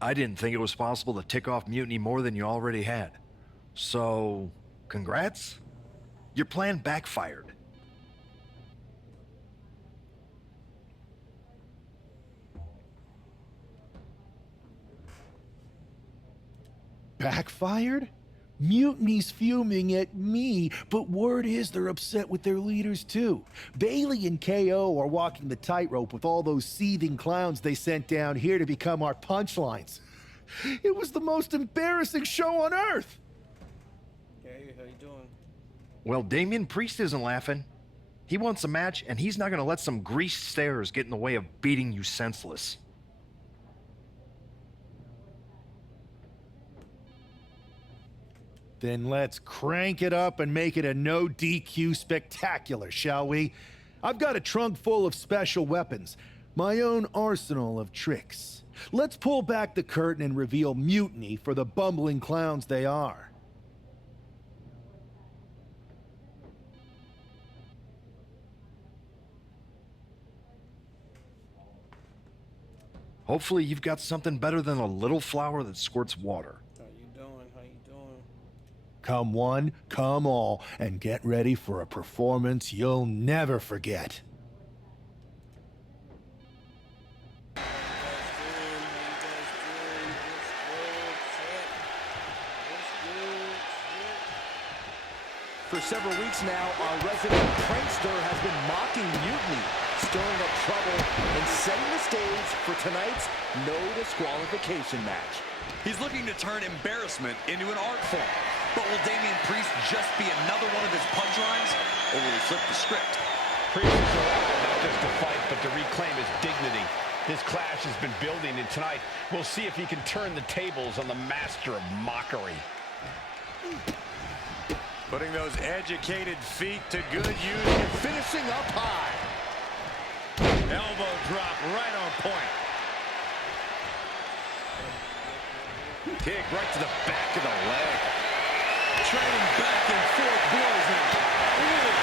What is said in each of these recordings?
I didn't think it was possible to tick off Mutiny more than you already had. So, congrats? Your plan backfired. Backfired? Mutiny's fuming at me, but word is they're upset with their leaders too. Bailey and KO are walking the tightrope with all those seething clowns they sent down here to become our punchlines. It was the most embarrassing show on earth! Hey, how you doing? Well, Damian Priest isn't laughing. He wants a match, and he's not going to let some greased stairs get in the way of beating you senseless. Then let's crank it up and make it a no DQ spectacular, shall we? I've got a trunk full of special weapons, my own arsenal of tricks. Let's pull back the curtain and reveal Mutiny for the bumbling clowns they are. Hopefully you've got something better than a little flower that squirts water. How you doing? How you doing? Come one, come all, and get ready for a performance you'll never forget. For several weeks now, our resident prankster has been mocking Mutiny, stirring up trouble and setting the stage for tonight's no disqualification match. He's looking to turn embarrassment into an art form. But will Damian Priest just be another one of his punchlines, or will he flip the script? Priest is arrived not just to fight, but to reclaim his dignity. This clash has been building, and tonight we'll see if he can turn the tables on the master of mockery. Putting those educated feet to good use and Finishing up high. elbow drop right on point. Kick right to the back of the leg. Trading back and forth blows now. Ooh.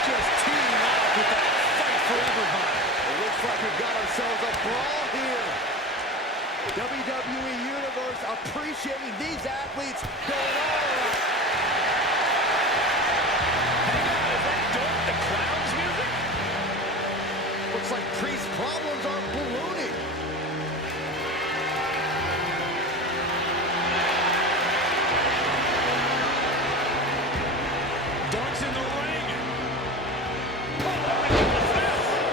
Just teeing off with that fight for everybody. It looks like we've got ourselves a brawl here. WWE Universe appreciating these athletes going all around. The clown's music? Looks like Priest's problems are ballooning. Dunks in the ring.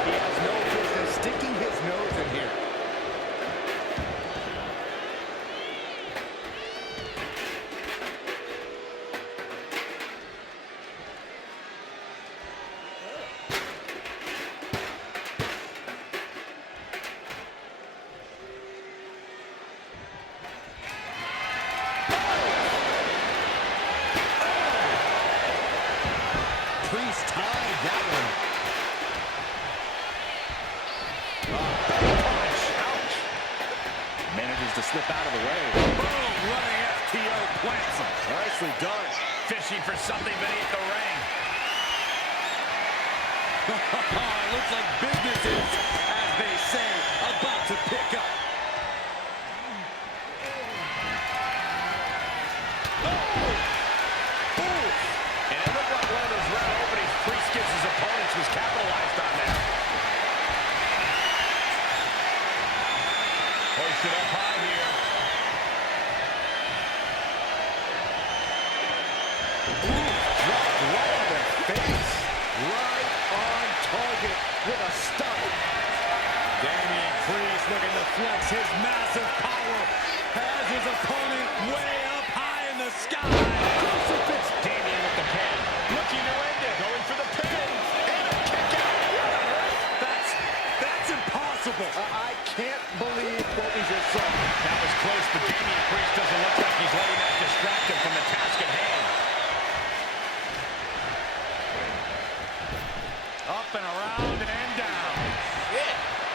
He has no business sticking his nose in here. Priest tied that one. Punch! Ouch! Manages to slip out of the way. Boom, running FTO plants him. Nicely done. Fishing for something beneath the ring. It looks like business is, as they say, about to pick up. And it looked like one of those round openings Priest gives his opponents was capitalized on that. Hoisted up high here. Dropped right on their face. Right on target with a stomp. Damian Priest looking to flex his massive power. Has his opponent way up high in the sky. Crucifix. Damian with the pin. Looking to end it. Going for the pin. And a kick out. What on earth? That's impossible. I can't believe what we just saw. That was close, but Damian Priest doesn't look like he's letting that distract him from the task at hand. Up and around and down.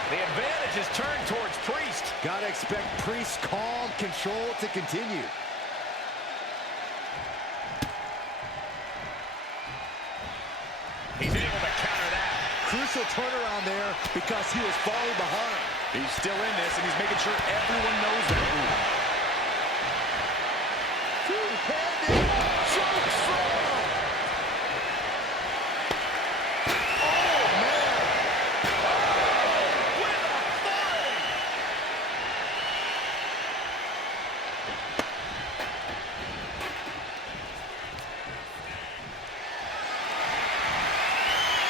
The advantage is turned towards Priest. Gotta expect Priest's calm control to continue. He's able to counter that. Crucial turnaround there because he was falling behind. He's still in this, and he's making sure everyone knows that move. Two-handed choke slam. Oh, man. With authority.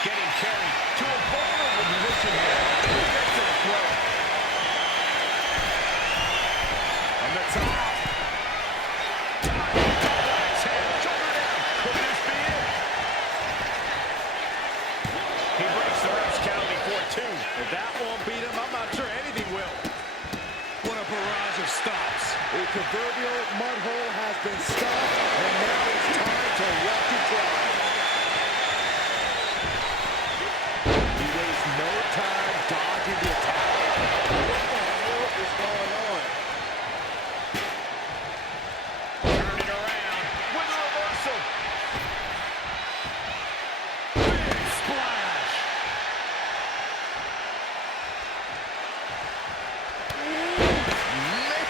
Getting carried to a vulnerable position here. Gets to the throat. On the top. Shoulder down. Could this be it? He breaks the ref's count before two. If that won't beat him, I'm not sure anything will. What a barrage of stops. The proverbial mud hole has been stopped, and now it's time to walk it dry. He wastes no time dodging the attack. What the hell is going on? Turning around with a reversal. Big splash.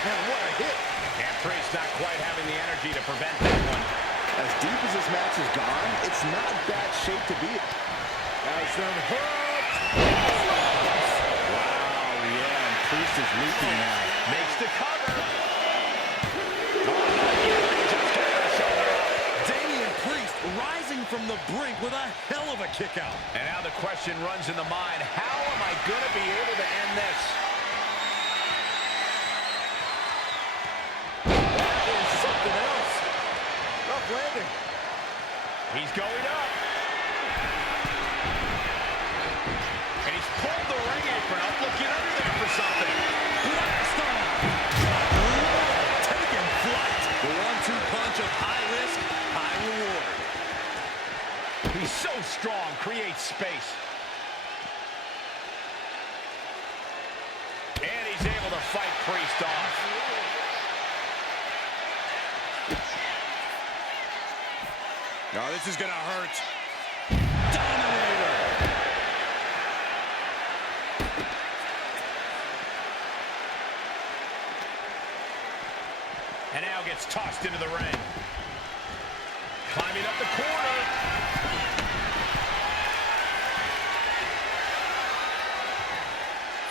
Man, what a hit. And Priest not quite having the energy to prevent that one. As deep as this match has gone, it's not bad shape to be in. Got some hooks. Wow, yeah, and Priest is leaking now. Makes the cover. Oh, not yet. He just got the shoulder up. Damian Priest rising from the brink with a hell of a kick out. And now the question runs in the mind, how am I going to be able to end this? That is something else. Rough landing. He's going up. And he's pulled the ring apron up, looking under there for something. Blast off. Taking flight. The 1-2 punch of high risk, high reward. He's so strong, creates space. And he's able to fight Priest off. Now this is gonna hurt. Dominator. And now gets tossed into the ring. Climbing up the corner.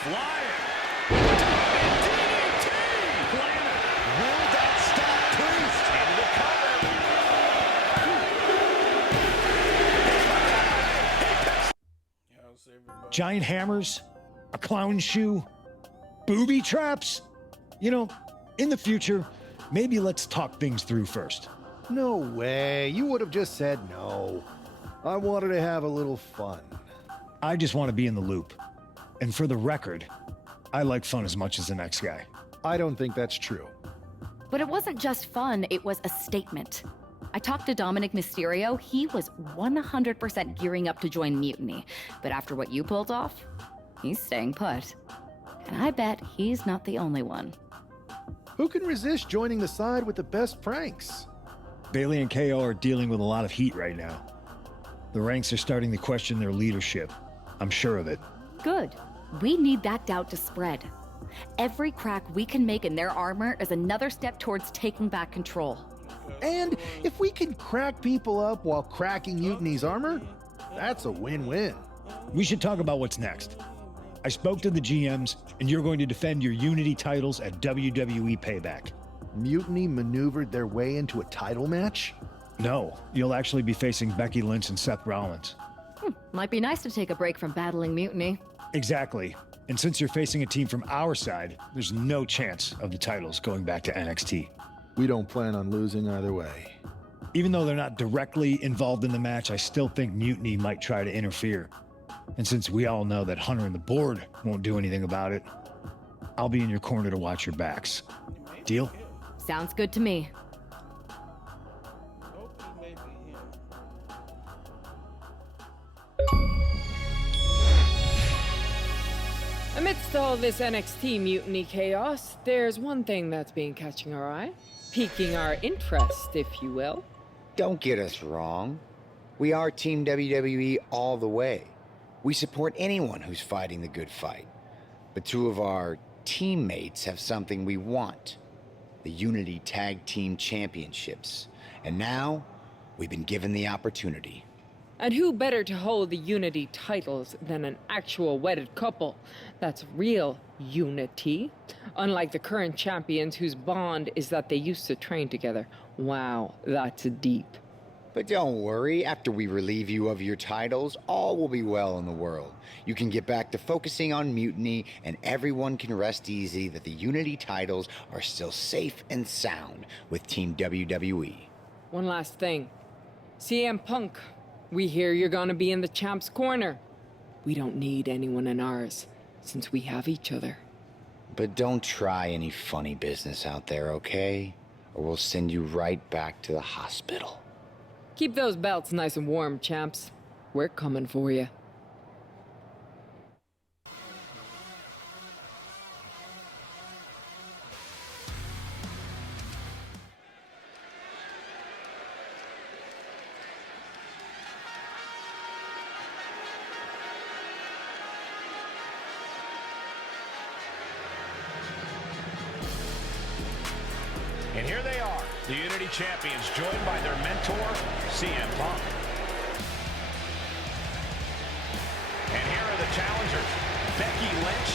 Flying. DDT! Planet. Will that stop Priest? Into the cover. How's everybody? Giant hammers, a clown shoe, booby traps. You know, in the future, maybe let's talk things through first. No way. You would have just said no. I wanted to have a little fun. I just want to be in the loop. And for the record, I like fun as much as the next guy. I don't think that's true. But it wasn't just fun, it was a statement. I talked to Dominic Mysterio, he was 100% gearing up to join Mutiny. But after what you pulled off, he's staying put. And I bet he's not the only one. Who can resist joining the side with the best pranks? Bailey and KO are dealing with a lot of heat right now. The ranks are starting to question their leadership. I'm sure of it. Good. We need that doubt to spread. Every crack we can make in their armor is another step towards taking back control. And if we can crack people up while cracking Mutiny's armor, that's a win-win. We should talk about what's next. I spoke to the GMs, and you're going to defend your Unity titles at WWE Payback. Mutiny maneuvered their way into a title match? No, you'll actually be facing Becky Lynch and Seth Rollins. Might be nice to take a break from battling Mutiny. Exactly. And since you're facing a team from our side, there's no chance of the titles going back to NXT. We don't plan on losing either way. Even though they're not directly involved in the match, I still think Mutiny might try to interfere. And since we all know that Hunter and the board won't do anything about it, I'll be in your corner to watch your backs. Deal? Sounds good to me. Hope he may be him. Amidst all this NXT mutiny chaos, there's one thing that's been catching our eye, piquing our interest, if you will. Don't get us wrong. We are Team WWE all the way. We support anyone who's fighting the good fight. But two of our teammates have something we want. The Unity Tag Team Championships. And now, we've been given the opportunity. And who better to hold the Unity titles than an actual wedded couple? That's real unity. Unlike the current champions whose bond is that they used to train together. Wow, that's deep. But don't worry, after we relieve you of your titles, all will be well in the world. You can get back to focusing on Mutiny, and everyone can rest easy that the Unity titles are still safe and sound with Team WWE. One last thing. CM Punk, we hear you're gonna be in the champ's corner. We don't need anyone in ours, since we have each other. But don't try any funny business out there, okay? Or we'll send you right back to the hospital. Keep those belts nice and warm, champs. We're coming for you. And here they are, the Unity Champions, joined by their mentor, CM Punk. And here are the challengers, Becky Lynch,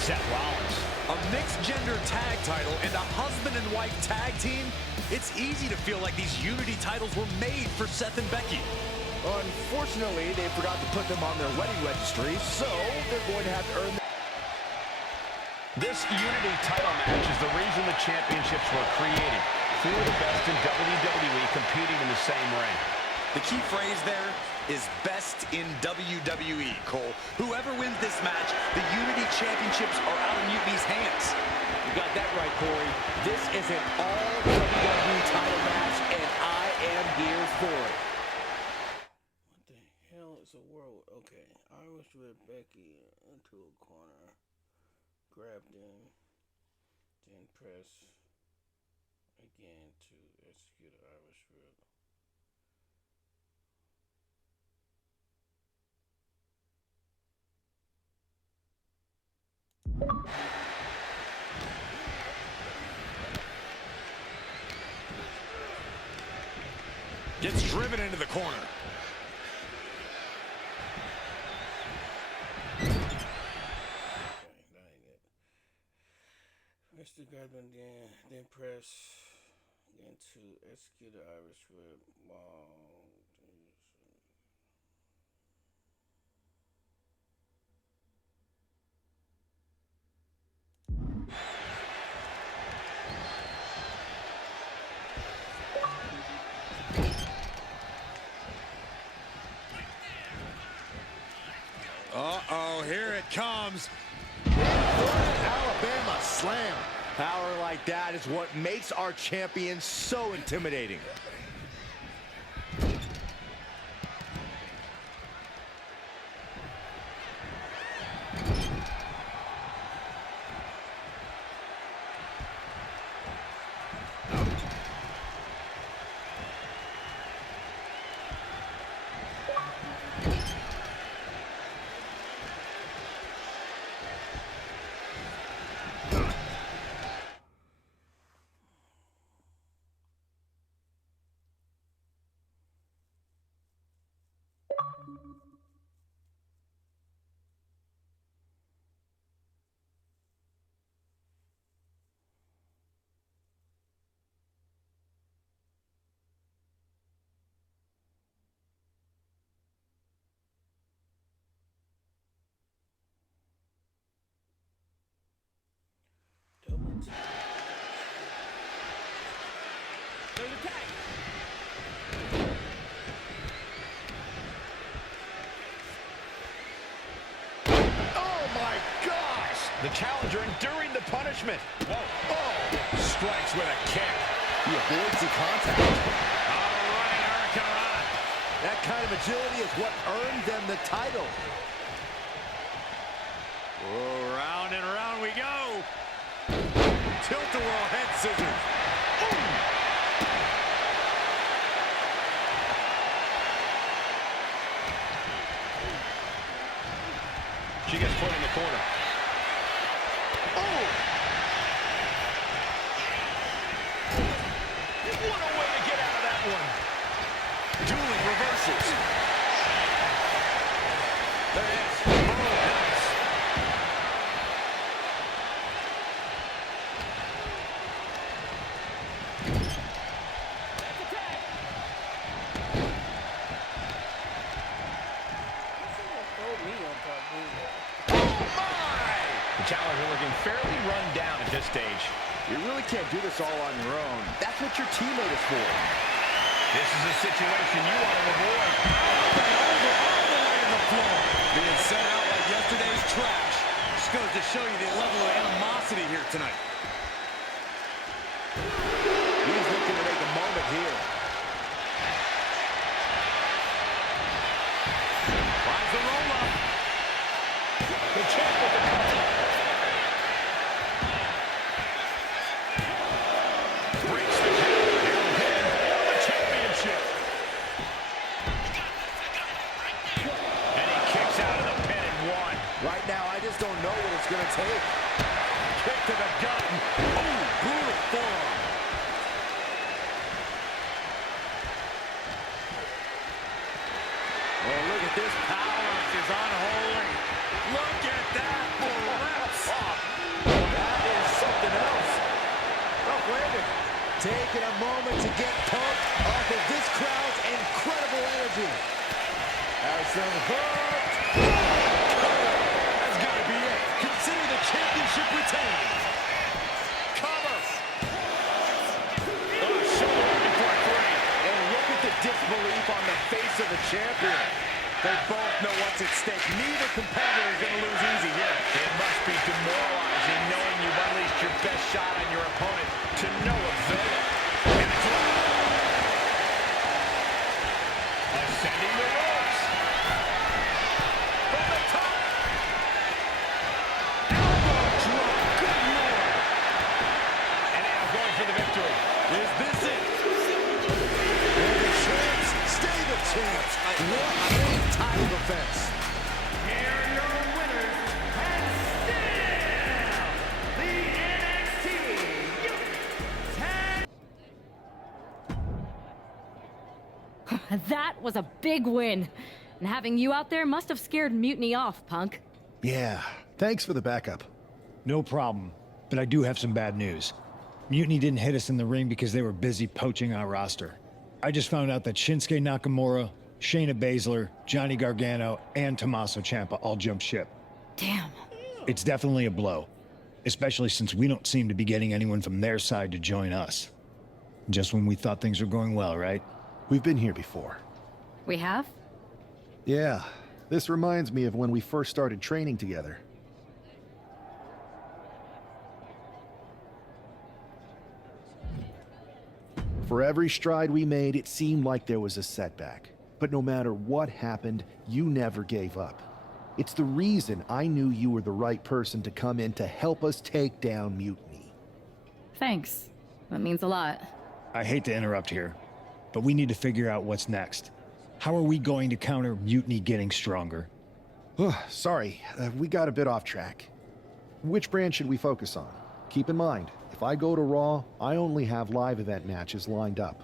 Seth Rollins. A mixed-gender tag title and a husband and wife tag team? It's easy to feel like these Unity titles were made for Seth and Becky. Unfortunately, they forgot to put them on their wedding registry, so they're going to have to earn them. This Unity title match is the reason the championships were created. Two of the best in WWE competing in the same ring. The key phrase there is best in WWE, Cole. Whoever wins this match, the Unity Championships are out of Mutiny's hands. You got that right, Corey. This is an all-WWE title match, and I am here for it. What the hell is a world? Okay, Irish with Becky into a corner. Grabbed him. Then press again to execute an Irish whip. Gets driven into the corner. Mr. Godwin then press again to execute the Irish whip. Wow. Uh-oh, here it comes. Alabama slam. Power like that is what makes our champions so intimidating. The challenger enduring the punishment. Whoa. Oh, strikes with a kick. He avoids the contact. Running hurricane. That kind of agility is what earned them the title. Oh, round and round we go. Tilt-a-whirl head scissors. Boom. She gets put in the corner. What a way to get out of that one. Dueling reverses. There it is. Oh, nice. The challenger looking fairly run down at this stage. You really can't do this all on your own. That's what your teammate is for. This is a situation you want to avoid. Over all the way to the floor. Being sent out like yesterday's trash. Just goes to show you the level of animosity here tonight. He's looking to make a moment here. Finds the roll-up. The champ with the cover. Breaks the count and pin for the championship. And he kicks out of the pin and one. Right now, I just don't know what it's going to take. Kick to the gut. Ooh, brutal forearm. Oh, look at this power. Is unholy. Look at that for reps. That is something else. Oh, landed. Taking a moment to get pumped off of this crowd's incredible energy. Has some hook. That's got to be it. Consider the championship retained. Cover. Oh, shoulder working for a three. And look at the disbelief on the face of the champion. They both know what's at stake. Neither competitor is going to lose easy here. It must be demoralizing knowing you've unleashed your best shot on your opponent to no avail. And it's ascending the ropes. From the top. Elbow drop. Good Lord. And now going for the victory. Is this it? And the champs stay the champs. What a great title defense. Here are your winners, and still the NXT Tag. That was a big win. And having you out there must have scared Mutiny off, punk. Yeah, thanks for the backup. No problem, but I do have some bad news. Mutiny didn't hit us in the ring because they were busy poaching our roster. I just found out that Shinsuke Nakamura, Shayna Baszler, Johnny Gargano, and Tommaso Ciampa all jumped ship. Damn. It's definitely a blow, especially since we don't seem to be getting anyone from their side to join us. Just when we thought things were going well, right? We've been here before. We have? Yeah, this reminds me of when we first started training together. For every stride we made, it seemed like there was a setback. But no matter what happened, you never gave up. It's the reason I knew you were the right person to come in to help us take down Mutiny. Thanks. That means a lot. I hate to interrupt here, but we need to figure out what's next. How are we going to counter Mutiny getting stronger? Sorry, we got a bit off track. Which brand should we focus on? Keep in mind, if I go to Raw, I only have live event matches lined up.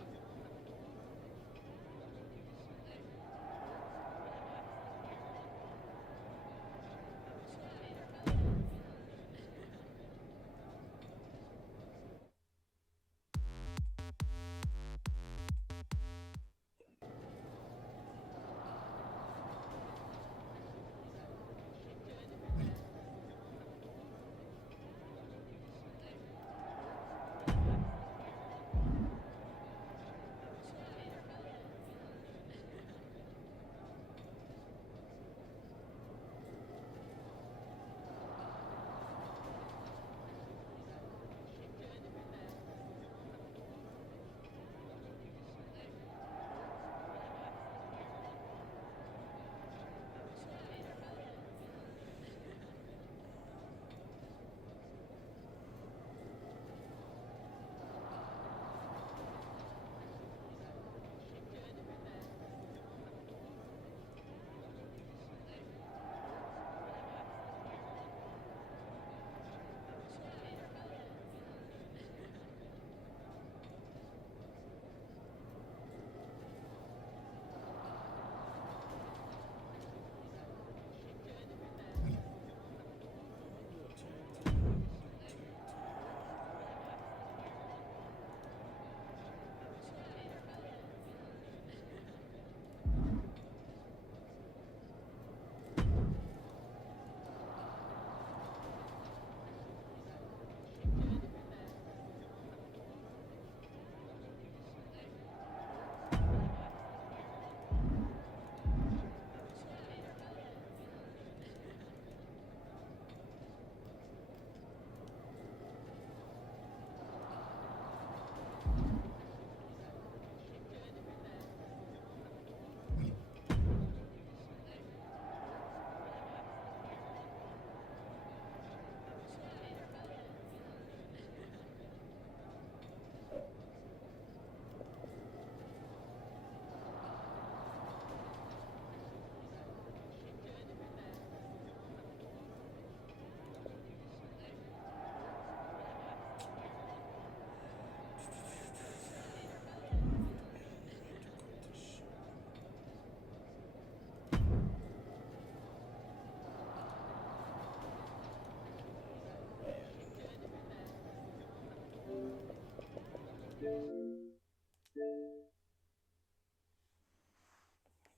Time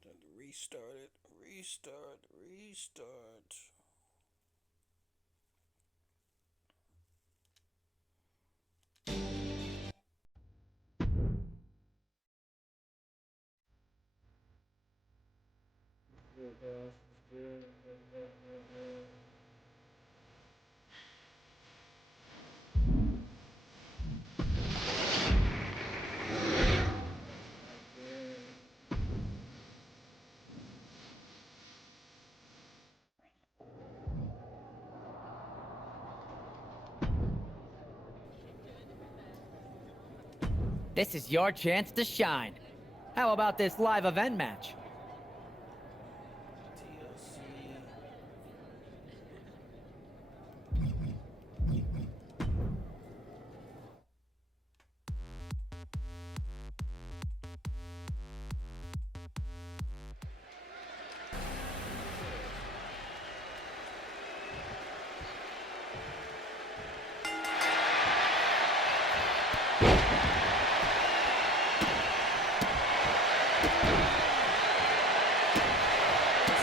to restart it. Restart. This is your chance to shine. How about this live event match? TLC.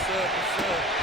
What's up?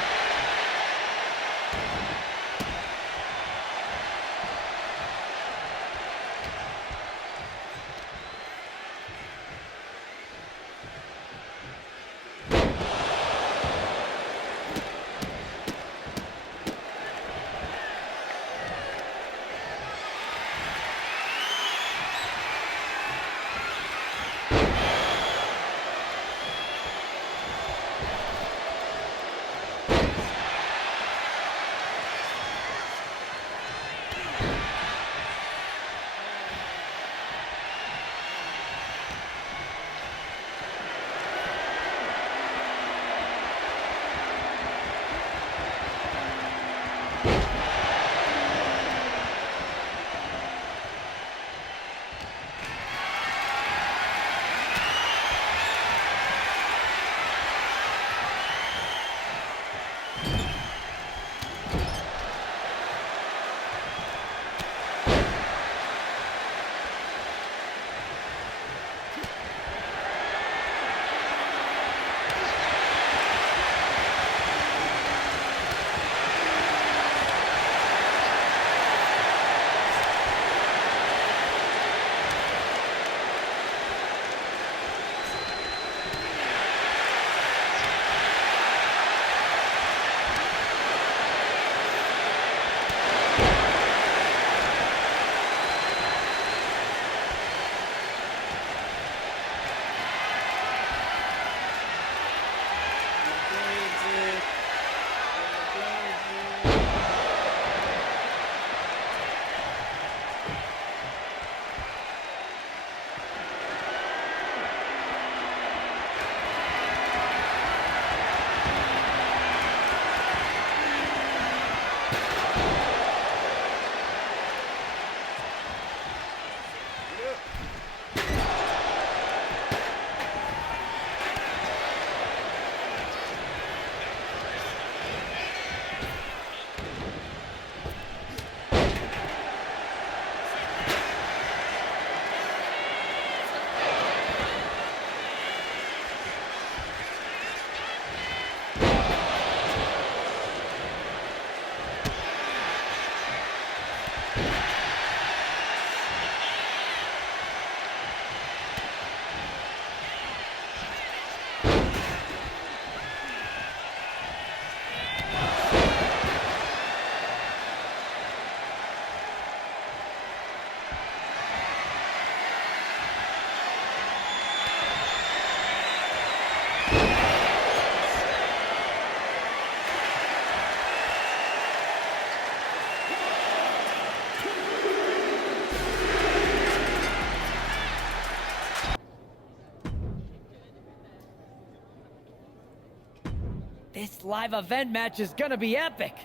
This live event match is gonna be epic.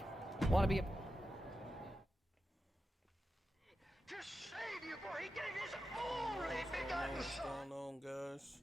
Wanna be a... To save you, for he gave his only begotten What's son. going on, guys?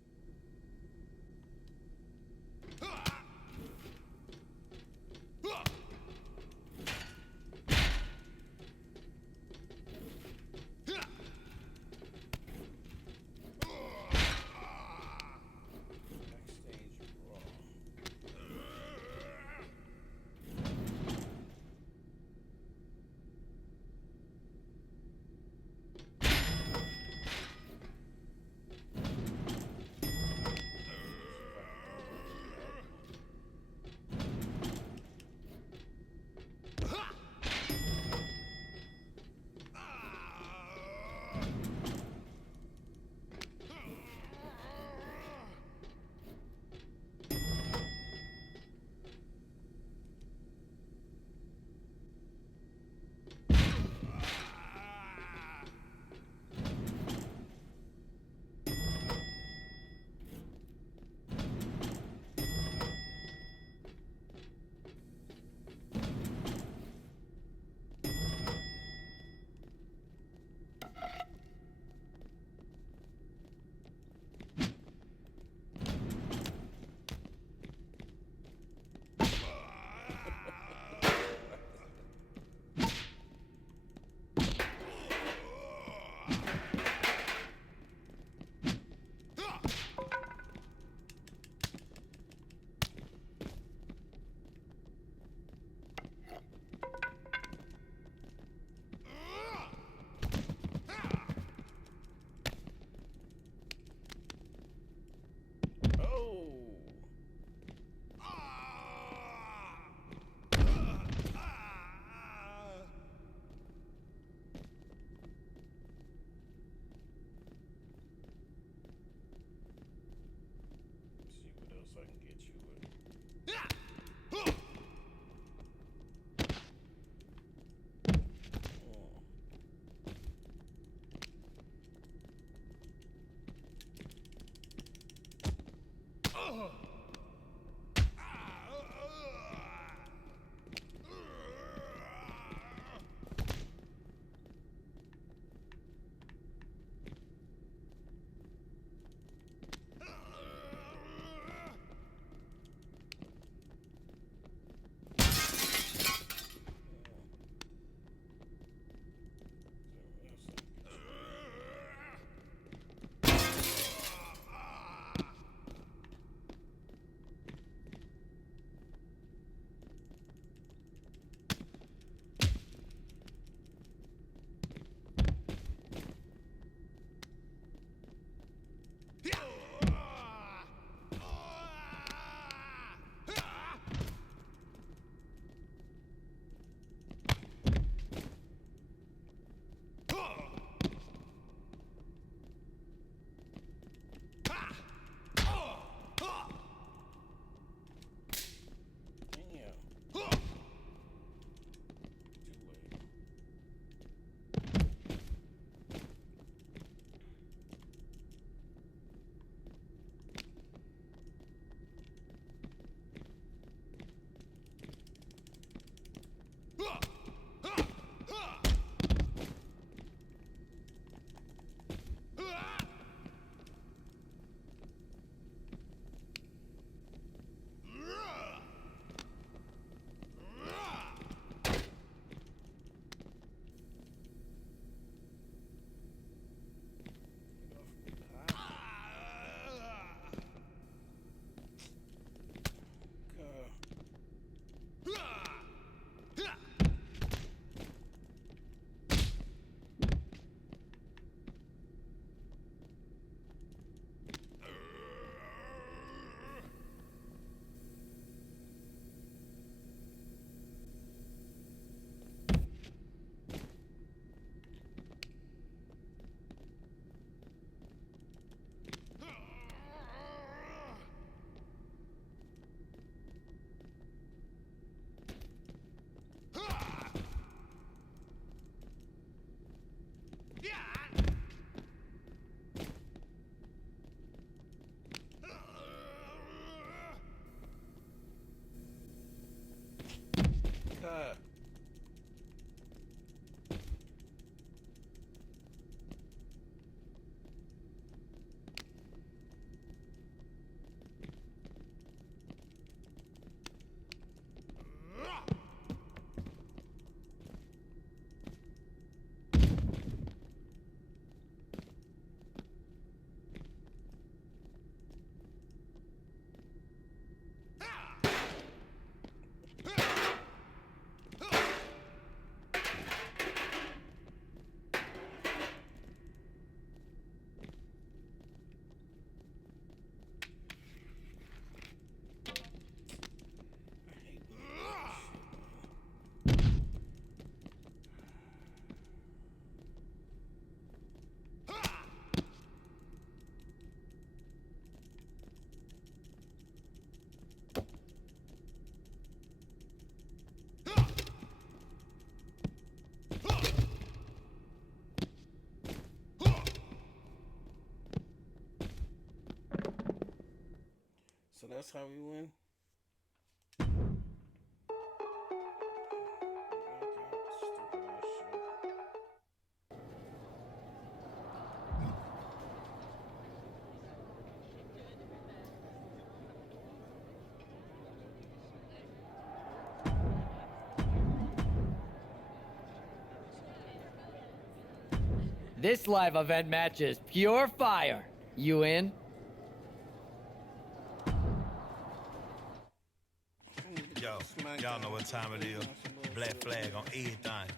So that's how we win. This live event match is pure fire. You in? Yo, y'all know what time it is. Black flag on everything.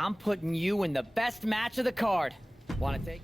I'm putting you in the best match of the card. Want to take?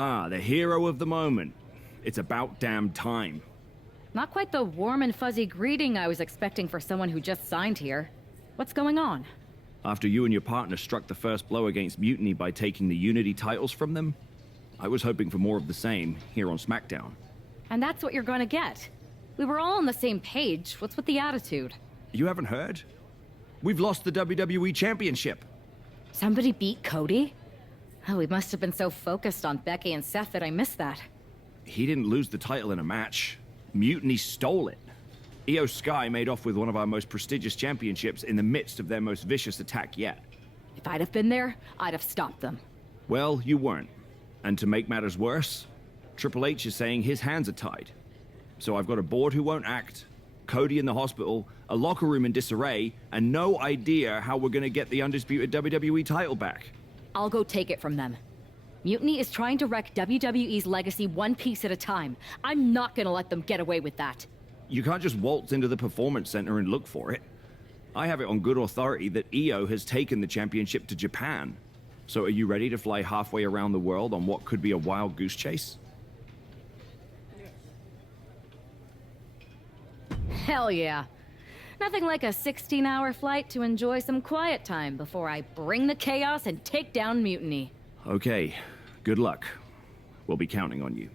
Ah, the hero of the moment. It's about damn time. Not quite the warm and fuzzy greeting I was expecting for someone who just signed here. What's going on? After you and your partner struck the first blow against Mutiny by taking the Unity titles from them, I was hoping for more of the same here on SmackDown. And that's what you're gonna get. We were all on the same page. What's with the attitude? You haven't heard? We've lost the WWE Championship. Somebody beat Cody? Oh, we must have been so focused on Becky and Seth that I missed that. He didn't lose the title in a match. Mutiny stole it. Io Sky made off with one of our most prestigious championships in the midst of their most vicious attack yet. If I'd have been there, I'd have stopped them. Well, you weren't. And to make matters worse, Triple H is saying his hands are tied. So I've got a board who won't act, Cody in the hospital, a locker room in disarray, and no idea how we're gonna get the undisputed WWE title back. I'll go take it from them. Mutiny is trying to wreck WWE's legacy one piece at a time. I'm not gonna let them get away with that. You can't just waltz into the Performance Center and look for it. I have it on good authority that Io has taken the championship to Japan. So are you ready to fly halfway around the world on what could be a wild goose chase? Hell yeah. Nothing like a 16-hour flight to enjoy some quiet time before I bring the chaos and take down Mutiny. Okay, good luck. We'll be counting on you.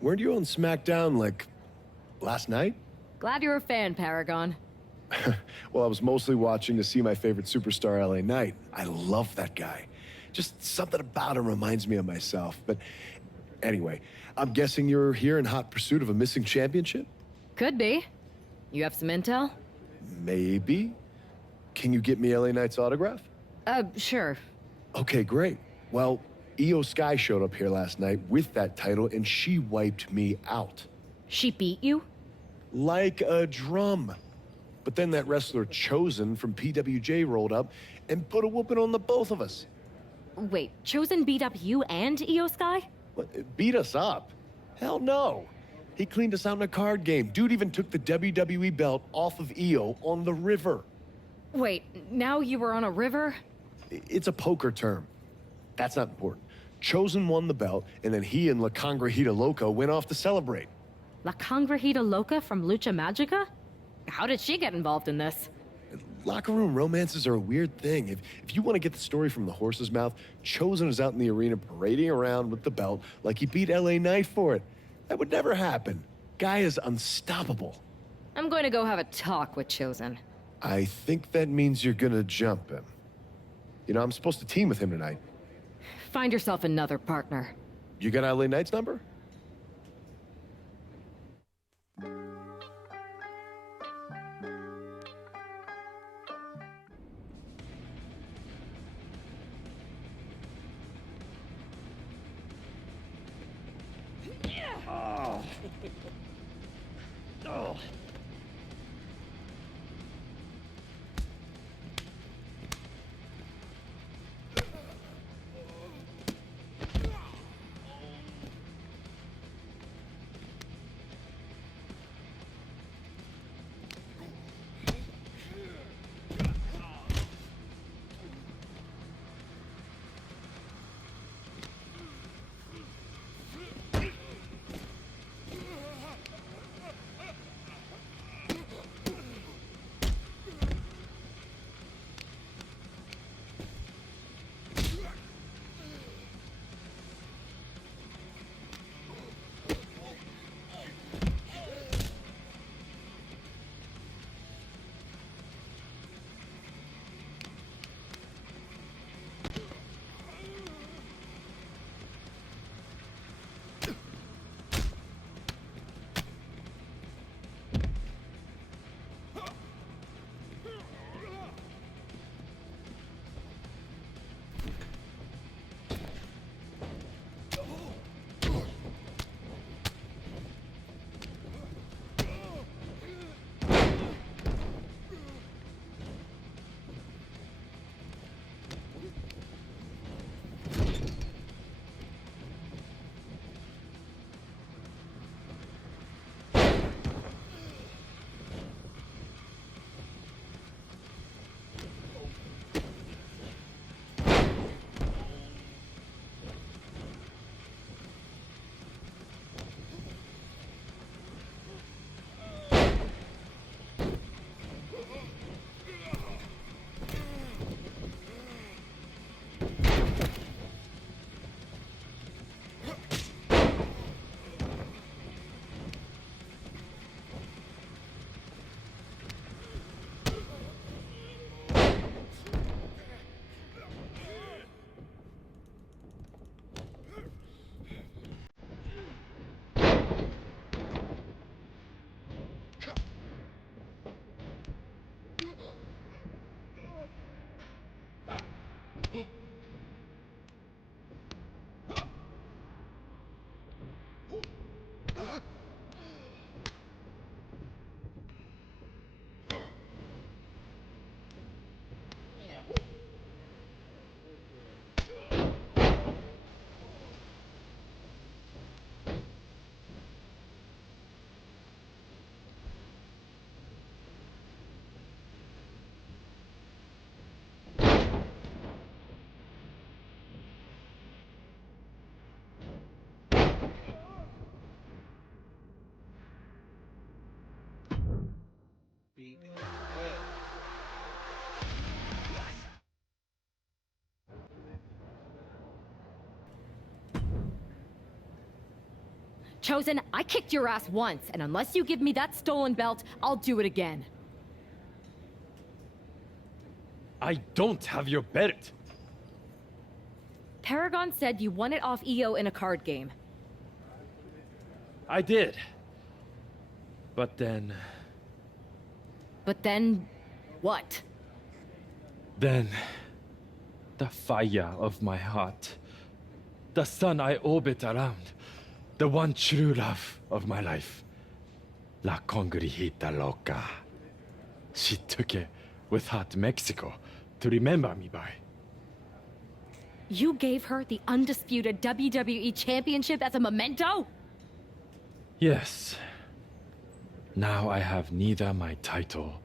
Weren't you on SmackDown, like, last night? Glad you're a fan, Paragon. Well, I was mostly watching to see my favorite superstar, LA Knight. I love that guy. Just something about him reminds me of myself. But anyway, I'm guessing you're here in hot pursuit of a missing championship? Could be. You have some intel? Maybe. Can you get me LA Knight's autograph? Sure. Okay, great. Well, Io Sky showed up here last night with that title, and she wiped me out. She beat you? Like a drum. But then that wrestler Chosen from PWJ rolled up and put a whooping on the both of us. Wait, Chosen beat up you and Io Sky? What, beat us up? Hell no. He cleaned us out in a card game. Dude even took the WWE belt off of Io on the river. Wait, now you were on a river? It's a poker term. That's not important. Chosen won the belt, and then he and La Congrejita Loca went off to celebrate. La Congrejita Loca from Lucha Magica? How did she get involved in this? Locker room romances are a weird thing. If you want to get the story from the horse's mouth, Chosen is out in the arena parading around with the belt like he beat LA Knight for it. That would never happen. Guy is unstoppable. I'm going to go have a talk with Chosen. I think that means you're gonna jump him. You know, I'm supposed to team with him tonight. Find yourself another partner. You got LA Knight's number? Oh. Oh. Wait. Chosen, I kicked your ass once, and unless you give me that stolen belt, I'll do it again. I don't have your belt. Paragon said you won it off EO in a card game. I did. But then... But then... what? Then... the fire of my heart. The sun I orbit around. The one true love of my life. La Congrijita Loca. She took it with her to Mexico to remember me by. You gave her the undisputed WWE Championship as a memento? Yes. Now I have neither my title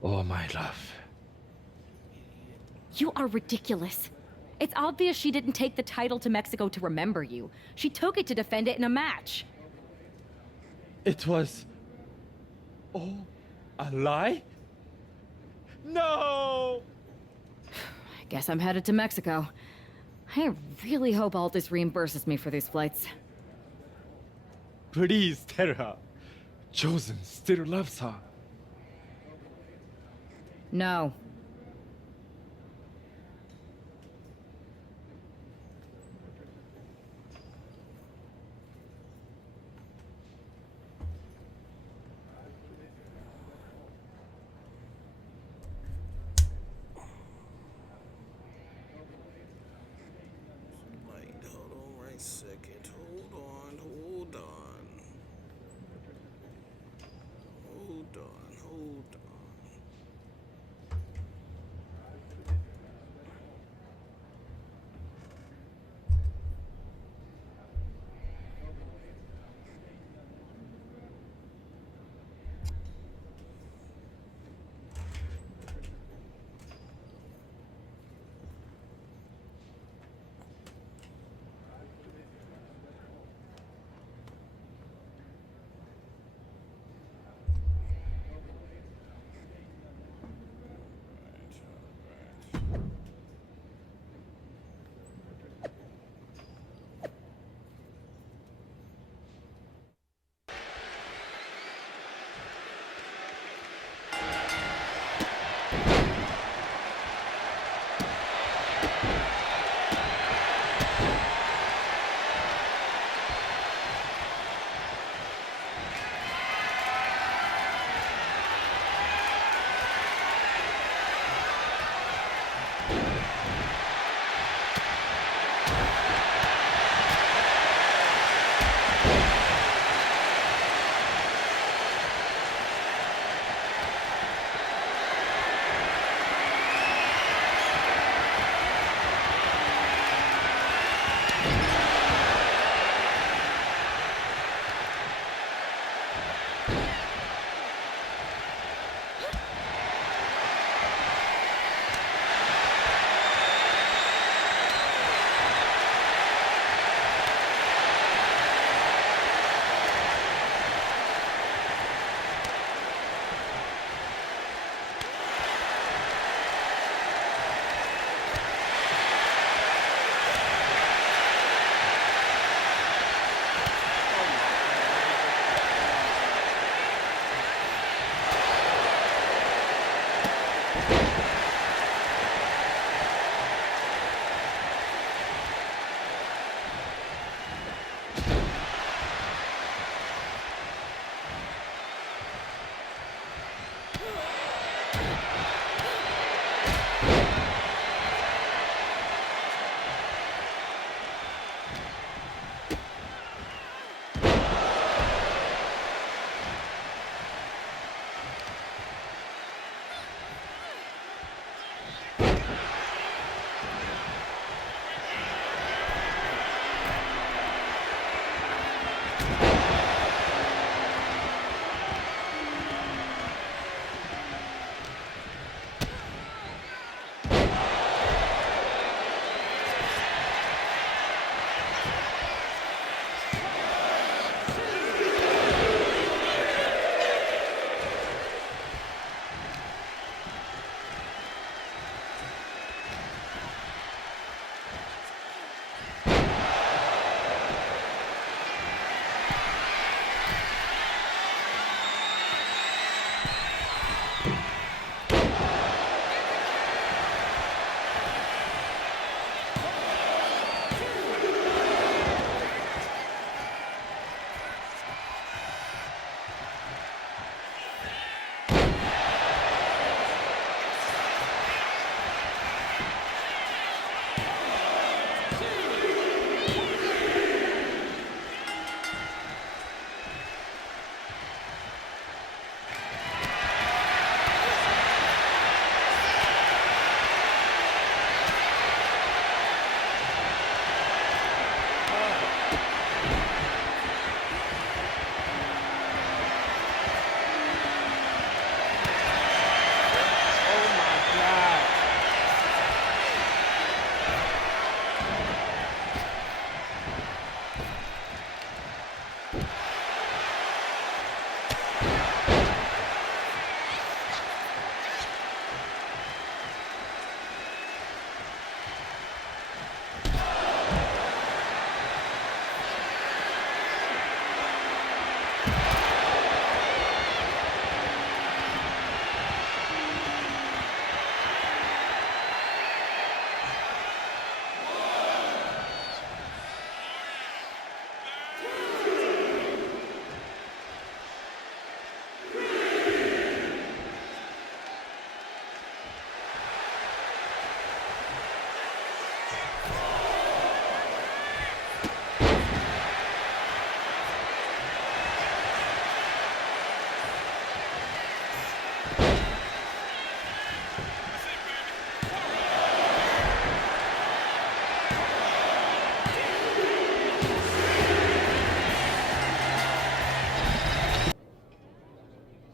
or my love. You are ridiculous. It's obvious she didn't take the title to Mexico to remember you. She took it to defend it in a match. It was... all a lie? No! I guess I'm headed to Mexico. I really hope Aldous reimburses me for these flights. Please tell her. Chosen still loves her. No.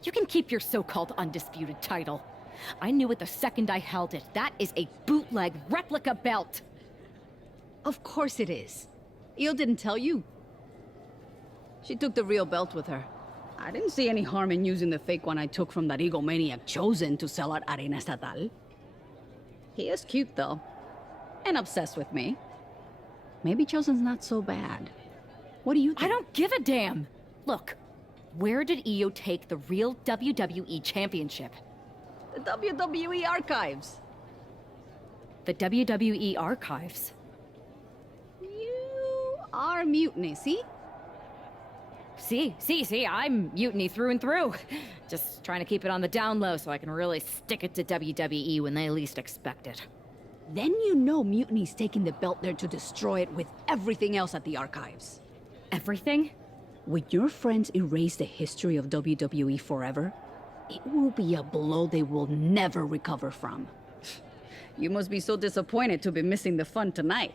You can keep your so-called undisputed title. I knew it the second I held it. That is a bootleg replica belt. Of course it is. Io didn't tell you. She took the real belt with her. I didn't see any harm in using the fake one I took from that egomaniac Chosen to sell at Arena Estatal. He is cute, though. And obsessed with me. Maybe Chosen's not so bad. What do you think? I don't give a damn! Look, where did Io take the real WWE Championship? The WWE archives. The WWE Archives? You are Mutiny, see? See, I'm Mutiny through and through. Just trying to keep it on the down low so I can really stick it to WWE when they least expect it. Then you know Mutiny's taking the belt there to destroy it with everything else at the archives. Everything? When your friends erase the history of WWE forever, it will be a blow they will never recover from. You must be so disappointed to be missing the fun tonight.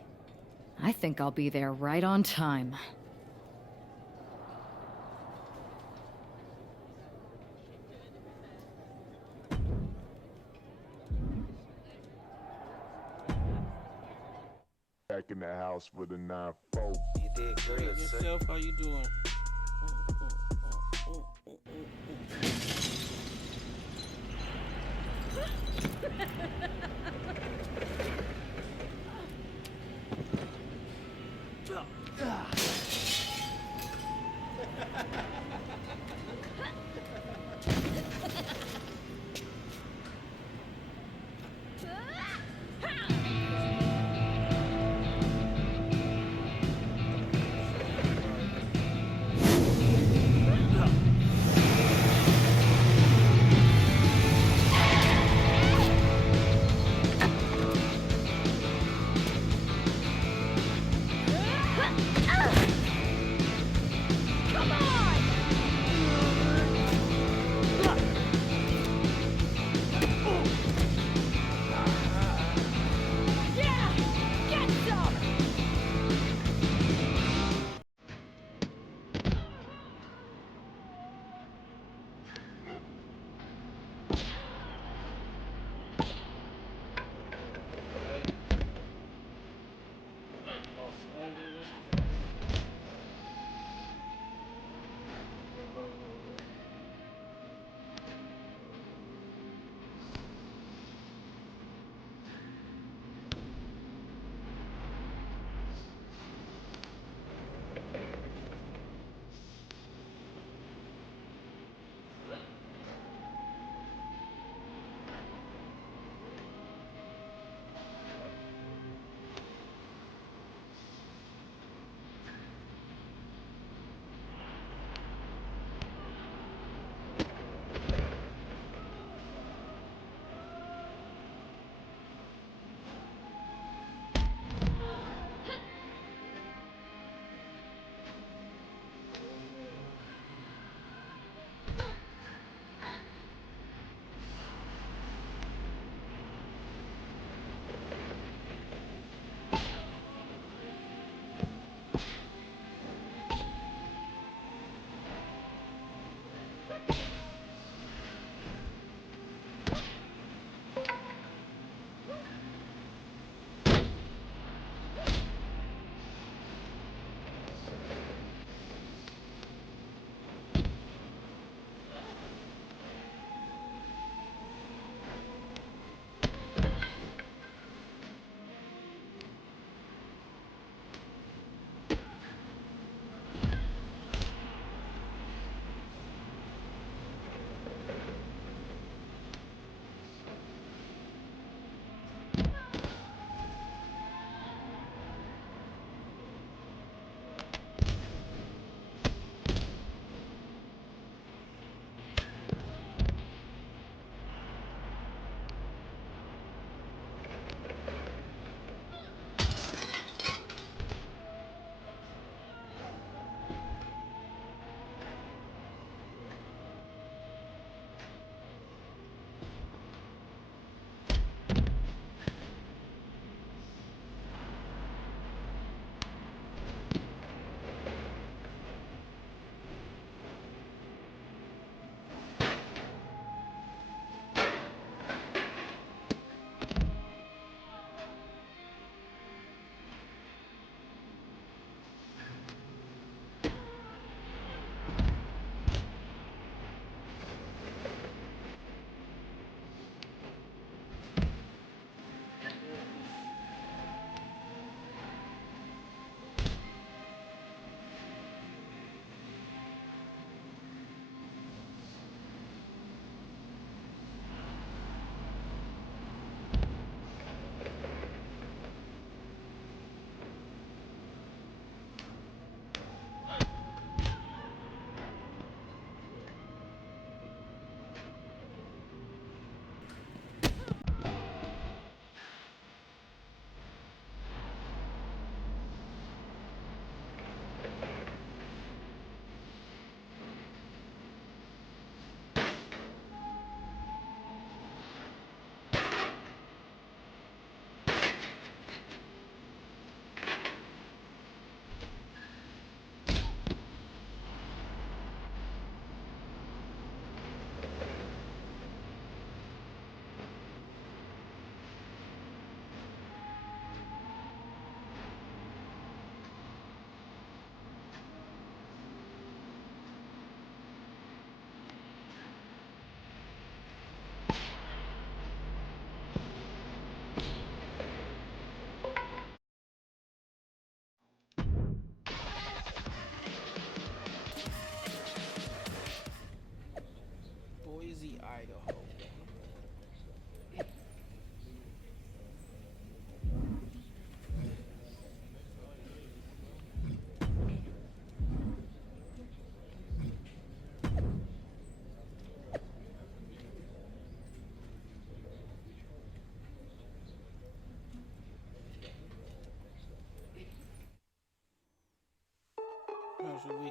I think I'll be there right on time. Back in the house with a 9-4. You did great. Yourself, how you doing?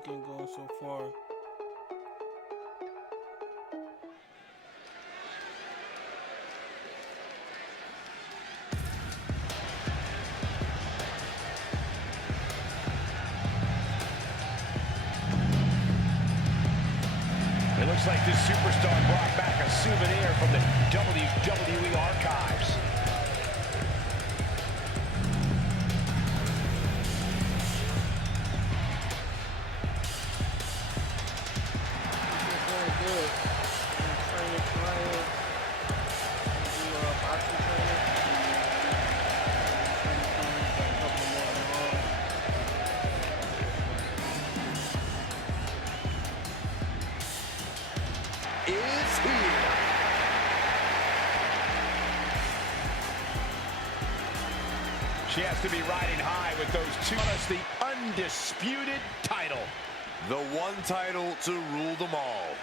weekend going so far. It looks like this superstar brought back a souvenir from the WWE archives. Is here. She has to be riding high with those two. It's the undisputed title. The one title to rule them all.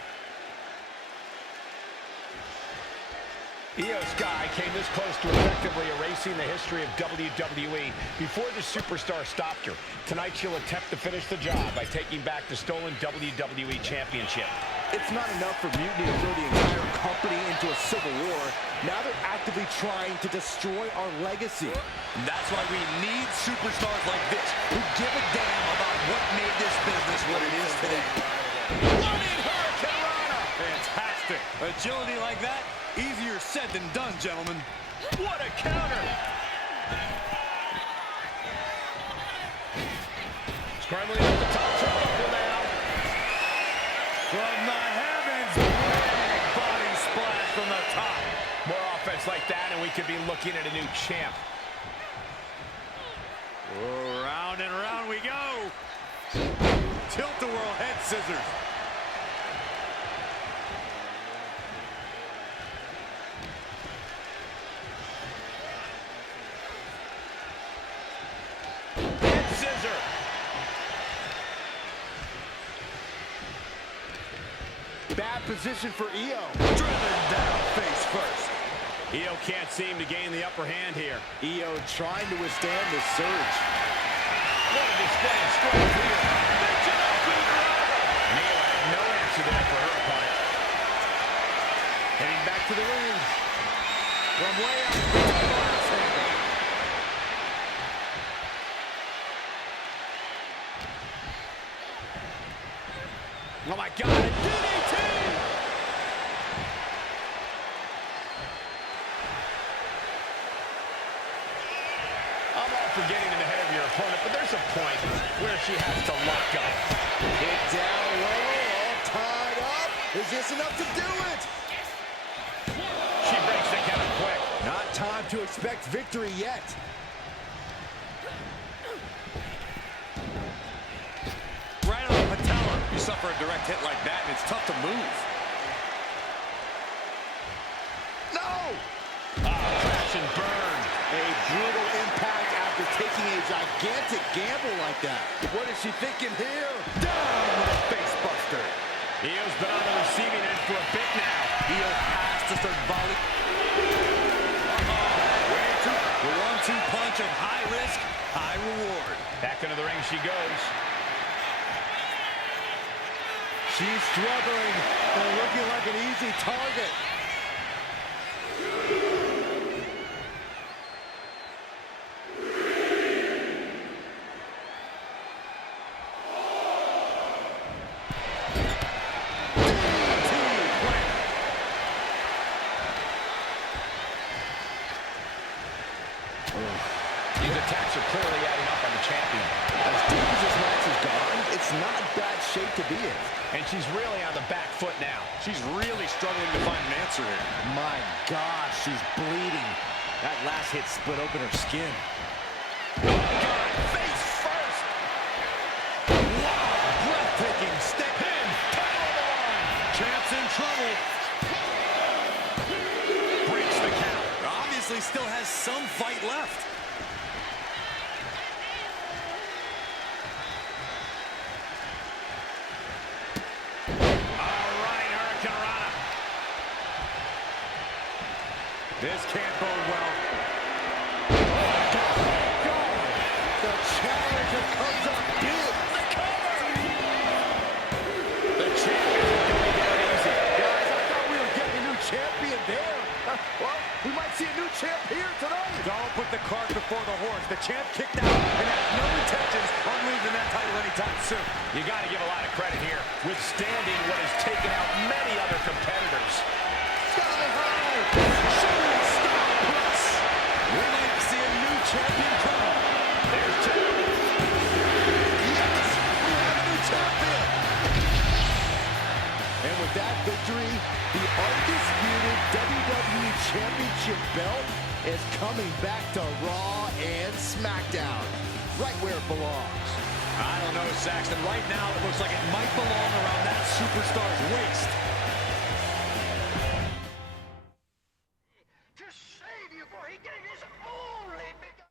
Io Sky came this close to effectively erasing the history of WWE before the superstar stopped her. Tonight she'll attempt to finish the job by taking back the stolen WWE Championship. It's not enough for Mutiny to throw the entire company into a civil war. Now they're actively trying to destroy our legacy. That's why we need superstars like this who give a damn about what made this business what it is today. Running Hurricane Rana! Fantastic. Agility like that, easier said than done, gentlemen. What a counter! Scrambling up the top turnbuckle now. From the heavens, big body splash from the top. More offense like that, and we could be looking at a new champ. Oh, round and round we go. Tilt-a-whirl head scissors. Head scissor. Bad position for Io. Driven down face first. Io can't seem to gain the upper hand here. Io trying to withstand the surge. What a display of strength here. Io had no answer there for her opponent. Heading back to the ring. From way out. Oh my God, a DDT! I'm all for getting in the head of your opponent, but there's a point where she has to lock up. Hit down low, all tied up. Is this enough to do it? She breaks the count quick. Not time to expect victory yet. Right on the patella. You suffer a direct hit like that, and it's tough to move. No! Crash and burn. A brutal impact after taking a gigantic gamble like that. What is she thinking here? Down with a face buster. Io's been on the receiving end for a bit now. Io has to start volley. The 1-2 punch of high risk, high reward. Back into the ring she goes. She's struggling and looking like an easy target. These attacks are clearly adding up on the champion. As deep as this match has gone, it's not bad shape to be in. And she's really on the back foot now. She's really struggling to find an answer here. My gosh, she's bleeding. That last hit split open her skin. God, face first. Wow, breathtaking step in. Title on the line. Champ's in trouble. Breaks the count. Obviously still has some fight left. This can't bode well. Oh, God. The challenger comes up big. The cover! the champ kicked out and has no intentions on losing that title anytime soon. You got to give a lot of credit here, withstanding what has taken out many other competitors. Sky high! Shooting star press! We might see a new champion come. There's two. Yes! We have a new champion! And with that victory, the undisputed WWE Championship belt is coming back to Raw and SmackDown, right where it belongs. I don't know, Saxton. Right now, it looks like it might belong around that superstar's waist. To save you, for he gave his only begotten.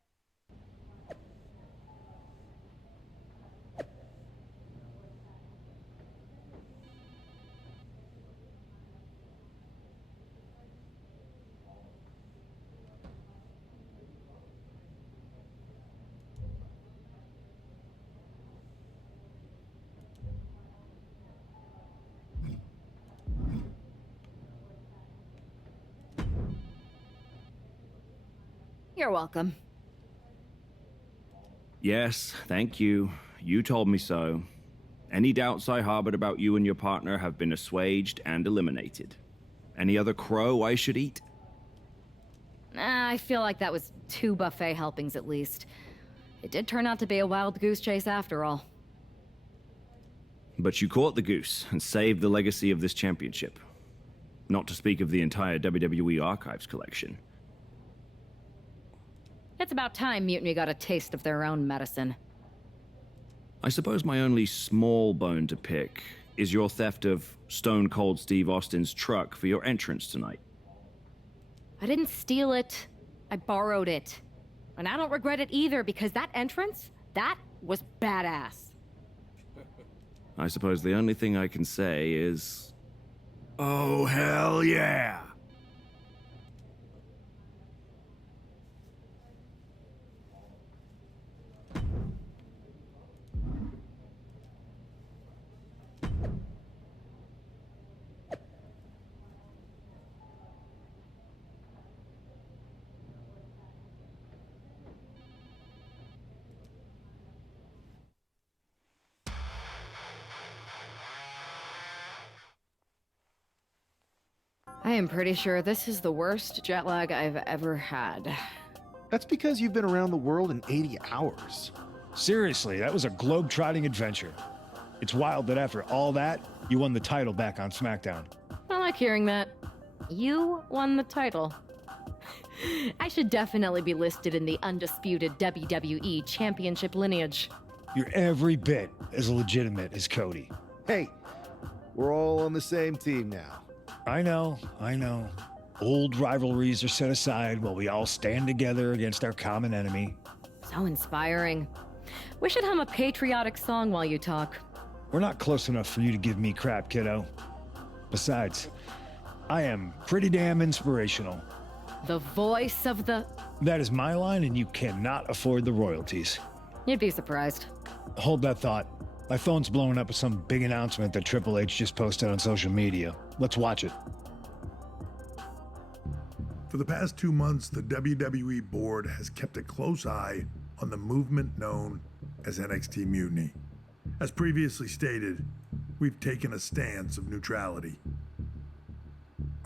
You're welcome. Yes, thank you. You told me so. Any doubts I harbored about you and your partner have been assuaged and eliminated. Any other crow I should eat? I feel like that was 2 buffet helpings at least. It did turn out to be a wild goose chase after all. But you caught the goose and saved the legacy of this championship. Not to speak of the entire WWE Archives collection. It's about time Mutiny got a taste of their own medicine. I suppose my only small bone to pick is your theft of Stone Cold Steve Austin's truck for your entrance tonight. I didn't steal it. I borrowed it. And I don't regret it either, because that entrance, that was badass. I suppose the only thing I can say is... oh, hell yeah! I am pretty sure this is the worst jet lag I've ever had. That's because you've been around the world in 80 hours. Seriously, that was a globe-trotting adventure. It's wild that after all that, you won the title back on SmackDown. I like hearing that. You won the title. I should definitely be listed in the undisputed WWE Championship lineage. You're every bit as legitimate as Cody. Hey, we're all on the same team now. I know. Old rivalries are set aside while we all stand together against our common enemy. So inspiring. We should hum a patriotic song while you talk. We're not close enough for you to give me crap, kiddo. Besides, I am pretty damn inspirational. The voice of the... That is my line, and you cannot afford the royalties. You'd be surprised. Hold that thought. My phone's blowing up with some big announcement that Triple H just posted on social media. Let's watch it. For the past 2 months, the WWE board has kept a close eye on the movement known as NXT Mutiny. As previously stated, we've taken a stance of neutrality.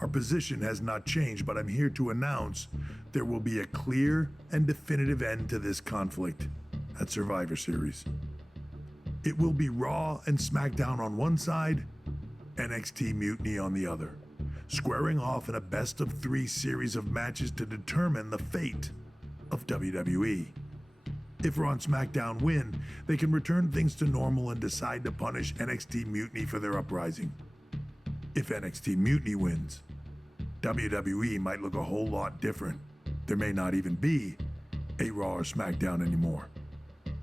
Our position has not changed, but I'm here to announce there will be a clear and definitive end to this conflict at Survivor Series. It will be Raw and SmackDown on one side, NXT Mutiny on the other, squaring off in a best-of-3 series of matches to determine the fate of WWE. If Raw and SmackDown win, they can return things to normal and decide to punish NXT Mutiny for their uprising. If NXT Mutiny wins, WWE might look a whole lot different. There may not even be a Raw or SmackDown anymore.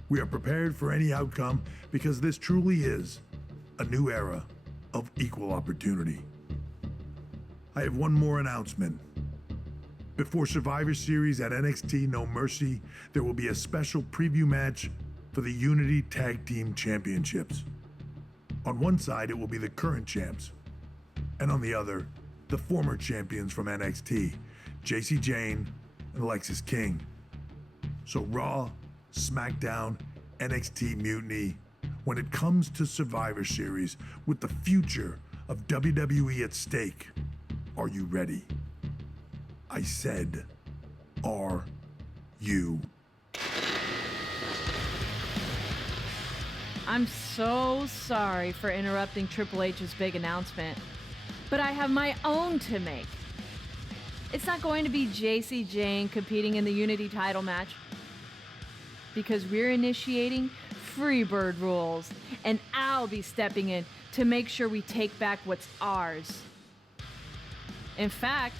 We are prepared for any outcome because this truly is a new era of equal opportunity. I have one more announcement. Before Survivor Series at NXT No Mercy, there will be a special preview match for the Unity Tag Team Championships. On one side, it will be the current champs, and on the other, the former champions from NXT, JC Jane and Alexis King. So Raw, SmackDown, NXT Mutiny, when it comes to Survivor Series with the future of WWE at stake, are you ready? I said, are you? I'm so sorry for interrupting Triple H's big announcement, but I have my own to make. It's not going to be JC Jane competing in the Unity title match, because we're initiating Freebird rules, and I'll be stepping in to make sure we take back what's ours. In fact,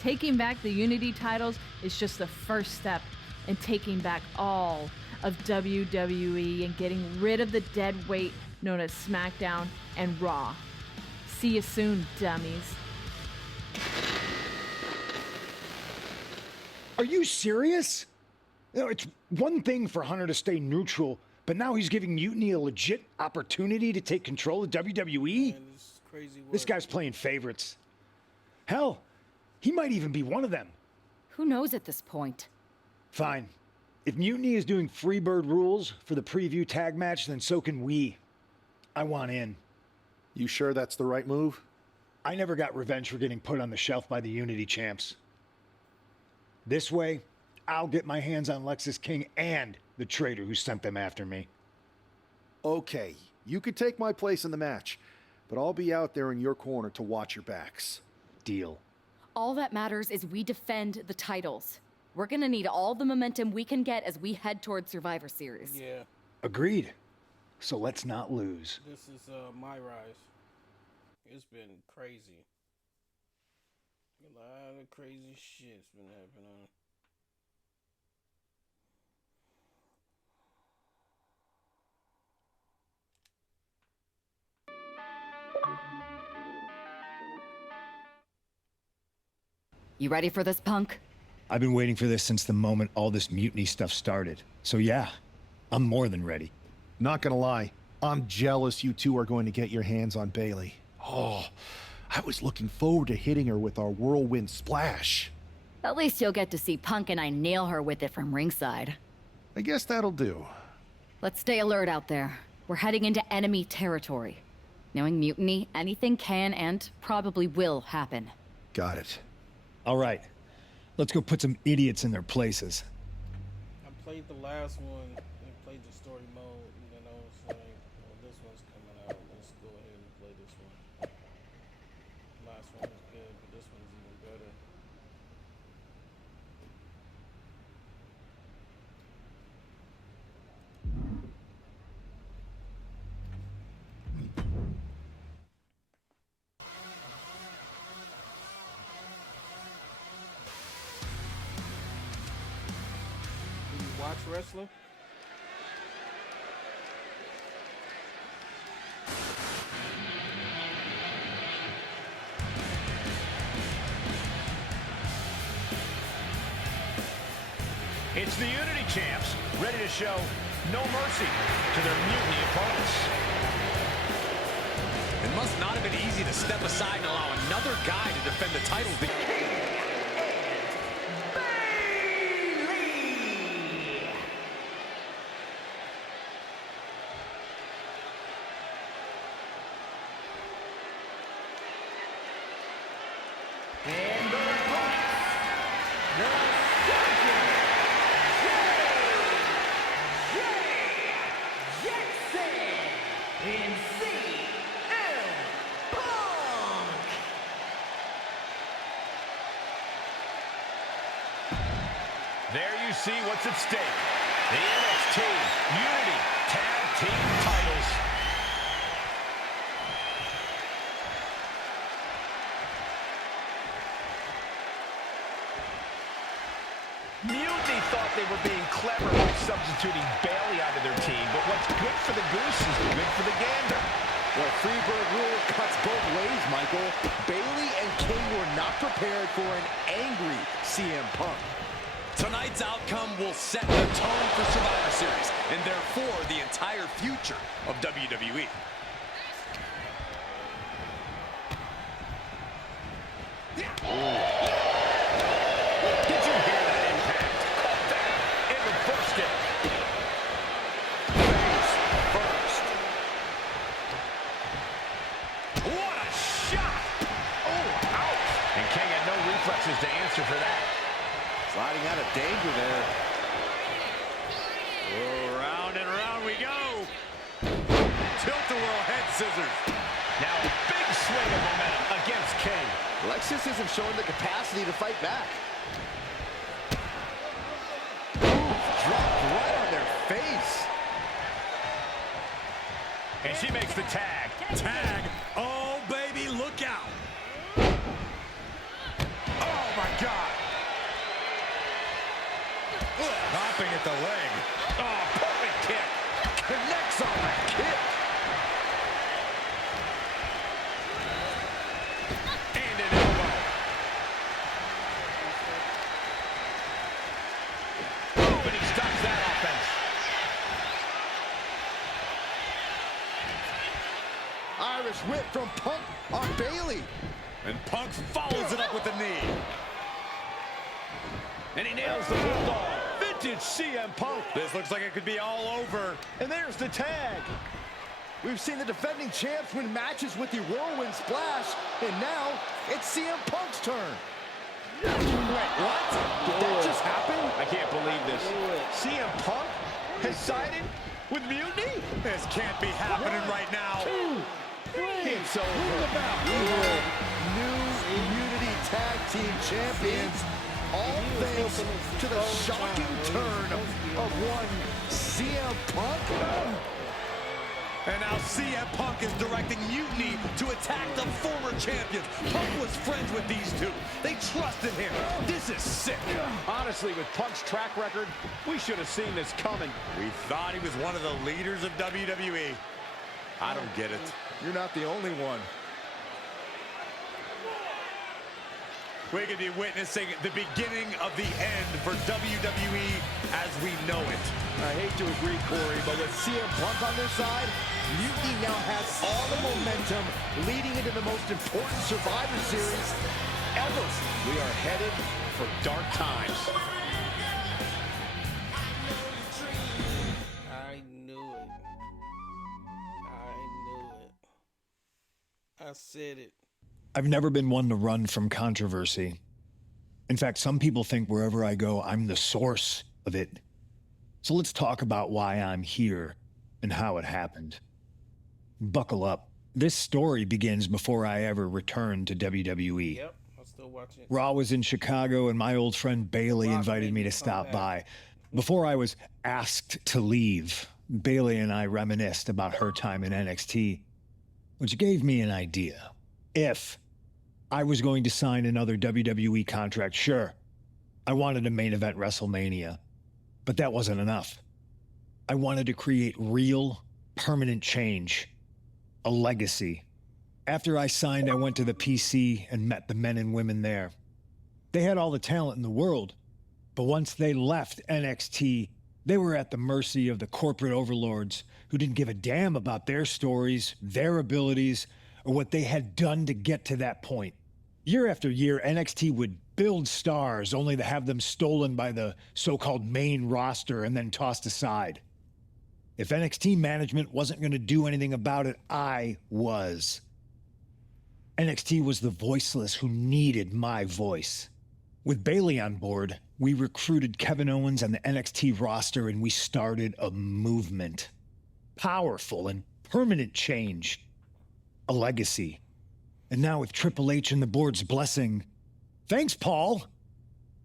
taking back the Unity titles is just the first step in taking back all of WWE and getting rid of the dead weight known as SmackDown and Raw. See you soon, dummies. Are you serious? You know, it's one thing for Hunter to stay neutral, but now he's giving Mutiny a legit opportunity to take control of WWE? Man, this is crazy work. This guy's playing favorites. Hell, he might even be one of them. Who knows at this point? Fine. If Mutiny is doing Freebird rules for the preview tag match, then so can we. I want in. You sure that's the right move? I never got revenge for getting put on the shelf by the Unity champs. This way, I'll get my hands on Lexus King and the traitor who sent them after me. Okay, you could take my place in the match, but I'll be out there in your corner to watch your backs. Deal. All that matters is we defend the titles. We're gonna need all the momentum we can get as we head towards Survivor Series. Yeah. Agreed. So let's not lose. This is my rise. It's been crazy. A lot of crazy shit's been happening. You ready for this, punk? I've been waiting for this since the moment all this Mutiny stuff started. So yeah, I'm more than ready. Not gonna lie, I'm jealous you two are going to get your hands on Bayley. Oh, I was looking forward to hitting her with our whirlwind splash. At least you'll get to see Punk and I nail her with it from ringside. I guess that'll do. Let's stay alert out there. We're heading into enemy territory. Knowing Mutiny, anything can and probably will happen. Got it. All right. Let's go put some idiots in their places. I played the last one and played the story mode, and then I was like, well, this one's coming out. Let's go ahead and play this one. Last one was good, but this one's even better. Do you watch wrestling? It's the Unity champs, ready to show no mercy to their Mutiny opponents. It must not have been easy to step aside and allow another guy to defend the titles. There you see what's at stake. The NXT Unity Tag Team titles. Mutiny thought they were being clever by substituting Bayley onto their team, but what's good for the goose is good for the gander. Well, Freebird rule cuts both ways, Michael. Bayley and King were not prepared for an angry CM Punk. Tonight's outcome will set the tone for Survivor Series, and therefore the entire future of WWE. Did you hear that impact? It would to answer for that. Sliding out of danger there. Oh, round and round we go. Tilt-a-whirl head scissors. Now a big swing of momentum against King. Lexus isn't showing the capacity to fight back. Dropped right on their face. And she makes the tag. Tag. Oh, baby, look out. Oh, my God. Popping at the leg. Oh, perfect kick. Connects on that kick. And an elbow. Oh, but he stops that offense. Irish whip from Punk on Bailey. And Punk follows it up with the knee. And he nails the bulldog. Vintage CM Punk. This looks like it could be all over. And there's the tag. We've seen the defending champs win matches with the whirlwind splash, and now it's CM Punk's turn. Wait, what? Did that just happen? I can't believe this. CM Punk has sided with Mutiny? This can't be happening right now. It's over. New Unity Tag Team Champions, all thanks to the shocking turn of one CM Punk. And now CM Punk is directing Mutiny to attack the former champions. Punk was friends with these two. They trusted him. This is sick. Honestly, with Punk's track record, we should have seen this coming. We thought he was one of the leaders of WWE. I don't get it. You're not the only one. We could be witnessing the beginning of the end for WWE as we know it. I hate to agree, Corey, but with CM Punk on their side, Mutiny now has all the momentum leading into the most important Survivor Series ever. We are headed for dark times. I knew it. I said it. I've never been one to run from controversy. In fact, some people think wherever I go, I'm the source of it. So let's talk about why I'm here and how it happened. Buckle up. This story begins before I ever returned to WWE. Yep, I'm still watching. Raw was in Chicago, and my old friend Bailey invited me to stop by. Before I was asked to leave, Bailey and I reminisced about her time in NXT, which gave me an idea. If I was going to sign another WWE contract, sure, I wanted to main event WrestleMania, but that wasn't enough. I wanted to create real, permanent change, a legacy. After I signed, I went to the PC and met the men and women there. They had all the talent in the world, but once they left NXT, they were at the mercy of the corporate overlords who didn't give a damn about their stories, their abilities, or what they had done to get to that point. Year after year, NXT would build stars only to have them stolen by the so-called main roster and then tossed aside. If NXT management wasn't going to do anything about it, I was. NXT was the voiceless who needed my voice. With Bailey on board, we recruited Kevin Owens and the NXT roster, and we started a movement. Powerful and permanent change. A legacy. And now with Triple H and the board's blessing, thanks, Paul.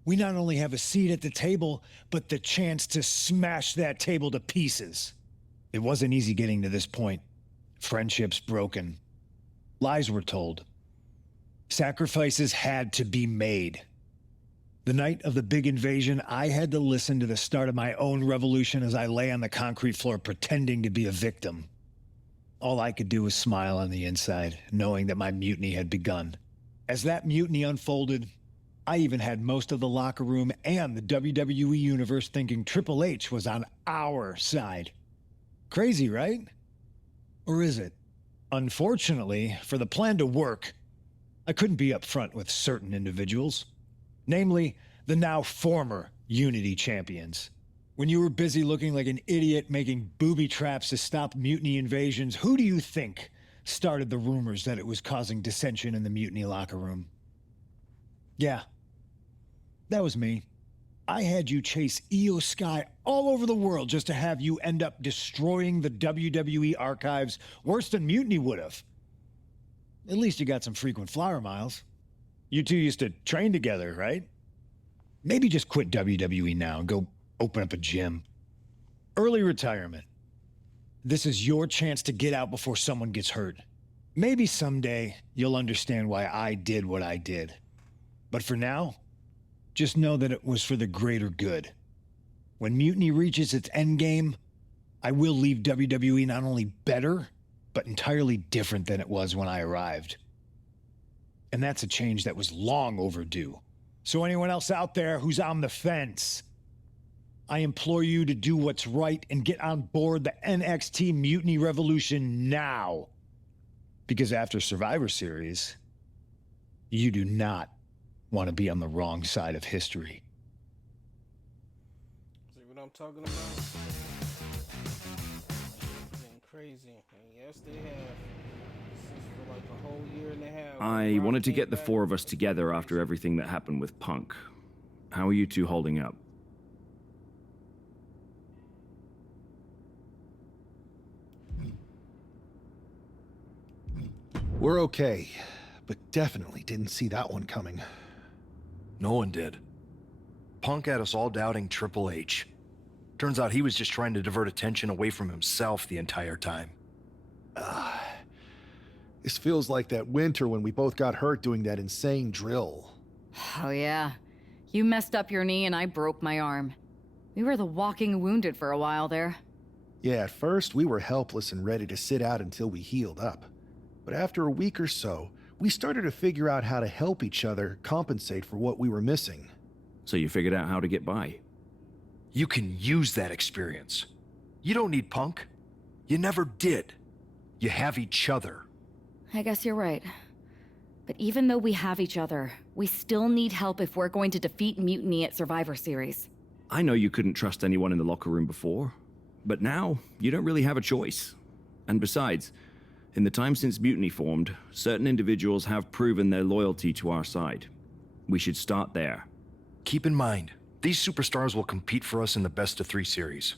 We not only have a seat at the table, but the chance to smash that table to pieces. It wasn't easy getting to this point. Friendships broken. Lies were told. Sacrifices had to be made. The night of the big invasion, I had to listen to the start of my own revolution as I lay on the concrete floor pretending to be a victim. All I could do was smile on the inside, knowing that my mutiny had begun. As that mutiny unfolded, I even had most of the locker room and the WWE Universe thinking Triple H was on our side. Crazy, right? Or is it? Unfortunately, for the plan to work, I couldn't be upfront with certain individuals. Namely, the now former Unity champions. When you were busy looking like an idiot making booby traps to stop mutiny invasions, who do you think started the rumors that it was causing dissension in the mutiny locker room? Yeah, That was me. I had you chase Io Sky all over the world just to have you end up destroying the WWE archives worse than Mutiny would have. At least you got some frequent flower miles. You two used to train together, right? Maybe just quit WWE now and go open up a gym. Early retirement. This is your chance to get out before someone gets hurt. Maybe someday you'll understand why I did what I did. But for now, just know that it was for the greater good. When Mutiny reaches its endgame, I will leave WWE not only better, but entirely different than it was when I arrived. And that's a change that was long overdue. So anyone else out there who's on the fence, I implore you to do what's right and get on board the NXT Mutiny Revolution now. Because after Survivor Series, you do not want to be on the wrong side of history. See what I'm talking about? It's been crazy. And yes, they have. This is for like a whole year and a half. I wanted to get the four of us together after everything that happened with Punk. How are you two holding up? We're okay, but definitely didn't see that one coming. No one did. Punk had us all doubting Triple H. Turns out he was just trying to divert attention away from himself the entire time. This feels like that winter when we both got hurt doing that insane drill. Oh yeah. You messed up your knee and I broke my arm. We were the walking wounded for a while there. Yeah, at first we were helpless and ready to sit out until we healed up. But after a week or so, we started to figure out how to help each other compensate for what we were missing. So you figured out how to get by? You can use that experience. You don't need Punk. You never did. You have each other. I guess you're right. But even though we have each other, we still need help if we're going to defeat Mutiny at Survivor Series. I know you couldn't trust anyone in the locker room before, but now you don't really have a choice. And besides, in the time since Mutiny formed, certain individuals have proven their loyalty to our side. We should start there. Keep in mind, these superstars will compete for us in the best-of-3 series.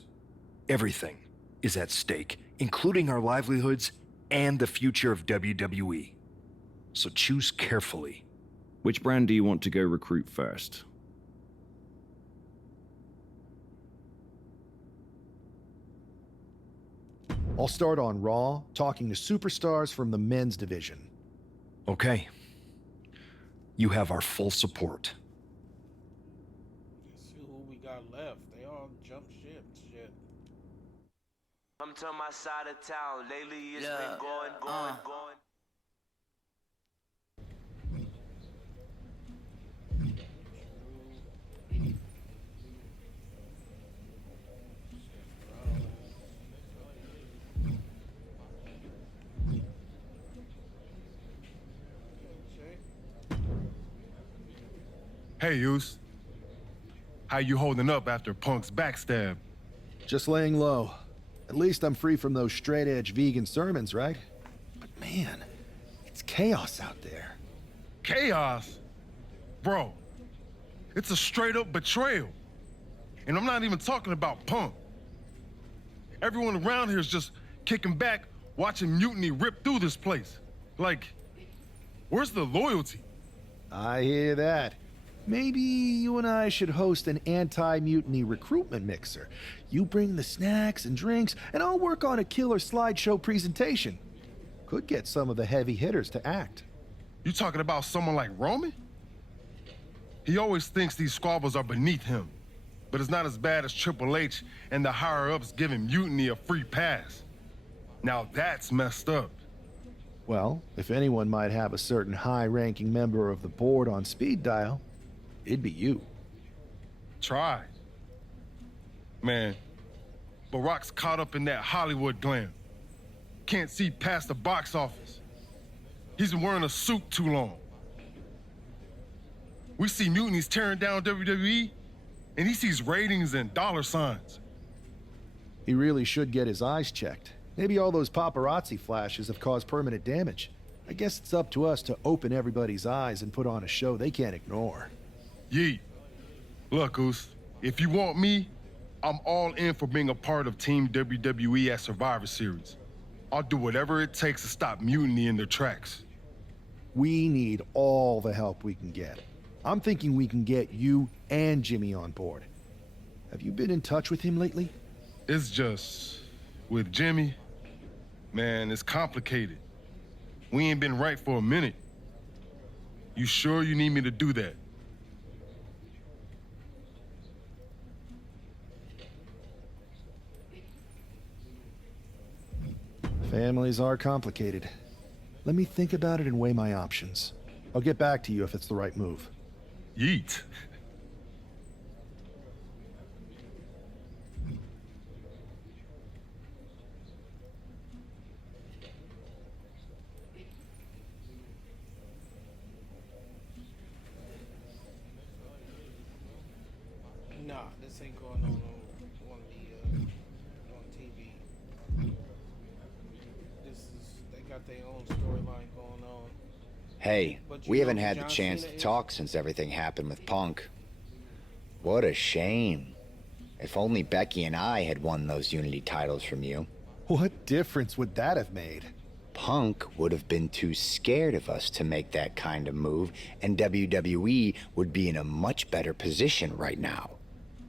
Everything is at stake, including our livelihoods and the future of WWE. So choose carefully. Which brand do you want to go recruit first? I'll start on Raw, talking to superstars from the men's division. Okay. You have our full support. Let's see who we got left. They all jumped ship. Shit. Come to my side of town. Lately it's been going. Hey, Yus. How you holding up after Punk's backstab? Just laying low. At least I'm free from those straight-edge vegan sermons, right? But man, it's chaos out there. Chaos? Bro, it's a straight-up betrayal. And I'm not even talking about Punk. Everyone around here is just kicking back, watching Mutiny rip through this place. Like, where's the loyalty? I hear that. Maybe you and I should host an anti-mutiny recruitment mixer. You bring the snacks and drinks, and I'll work on a killer slideshow presentation. Could get some of the heavy hitters to act. You talking about someone like Roman? He always thinks these squabbles are beneath him, but it's not as bad as Triple H and the higher-ups giving Mutiny a free pass. Now that's messed up. Well, if anyone might have a certain high-ranking member of the board on speed dial, it'd be you. Try. Man, Barack's caught up in that Hollywood glam. Can't see past the box office. He's been wearing a suit too long. We see Mutiny's tearing down WWE, and he sees ratings and dollar signs. He really should get his eyes checked. Maybe all those paparazzi flashes have caused permanent damage. I guess it's up to us to open everybody's eyes and put on a show they can't ignore. Yeet. Look, Goose, if you want me, I'm all in for being a part of Team WWE at Survivor Series. I'll do whatever it takes to stop Mutiny in their tracks. We need all the help we can get. I'm thinking we can get you and Jimmy on board. Have you been in touch with him lately? It's just, with Jimmy, man, it's complicated. We ain't been right for a minute. You sure you need me to do that? Families are complicated. Let me think about it and weigh my options. I'll get back to you if it's the right move. Yeet. Nah, this ain't going on TV. They got their own storyline going on. Hey, But we you haven't know who had the John chance Cena to is? talk since everything happened with Punk. What a shame. If only Becky and I had won those Unity titles from you. What difference would that have made? Punk would have been too scared of us to make that kind of move, and WWE would be in a much better position right now.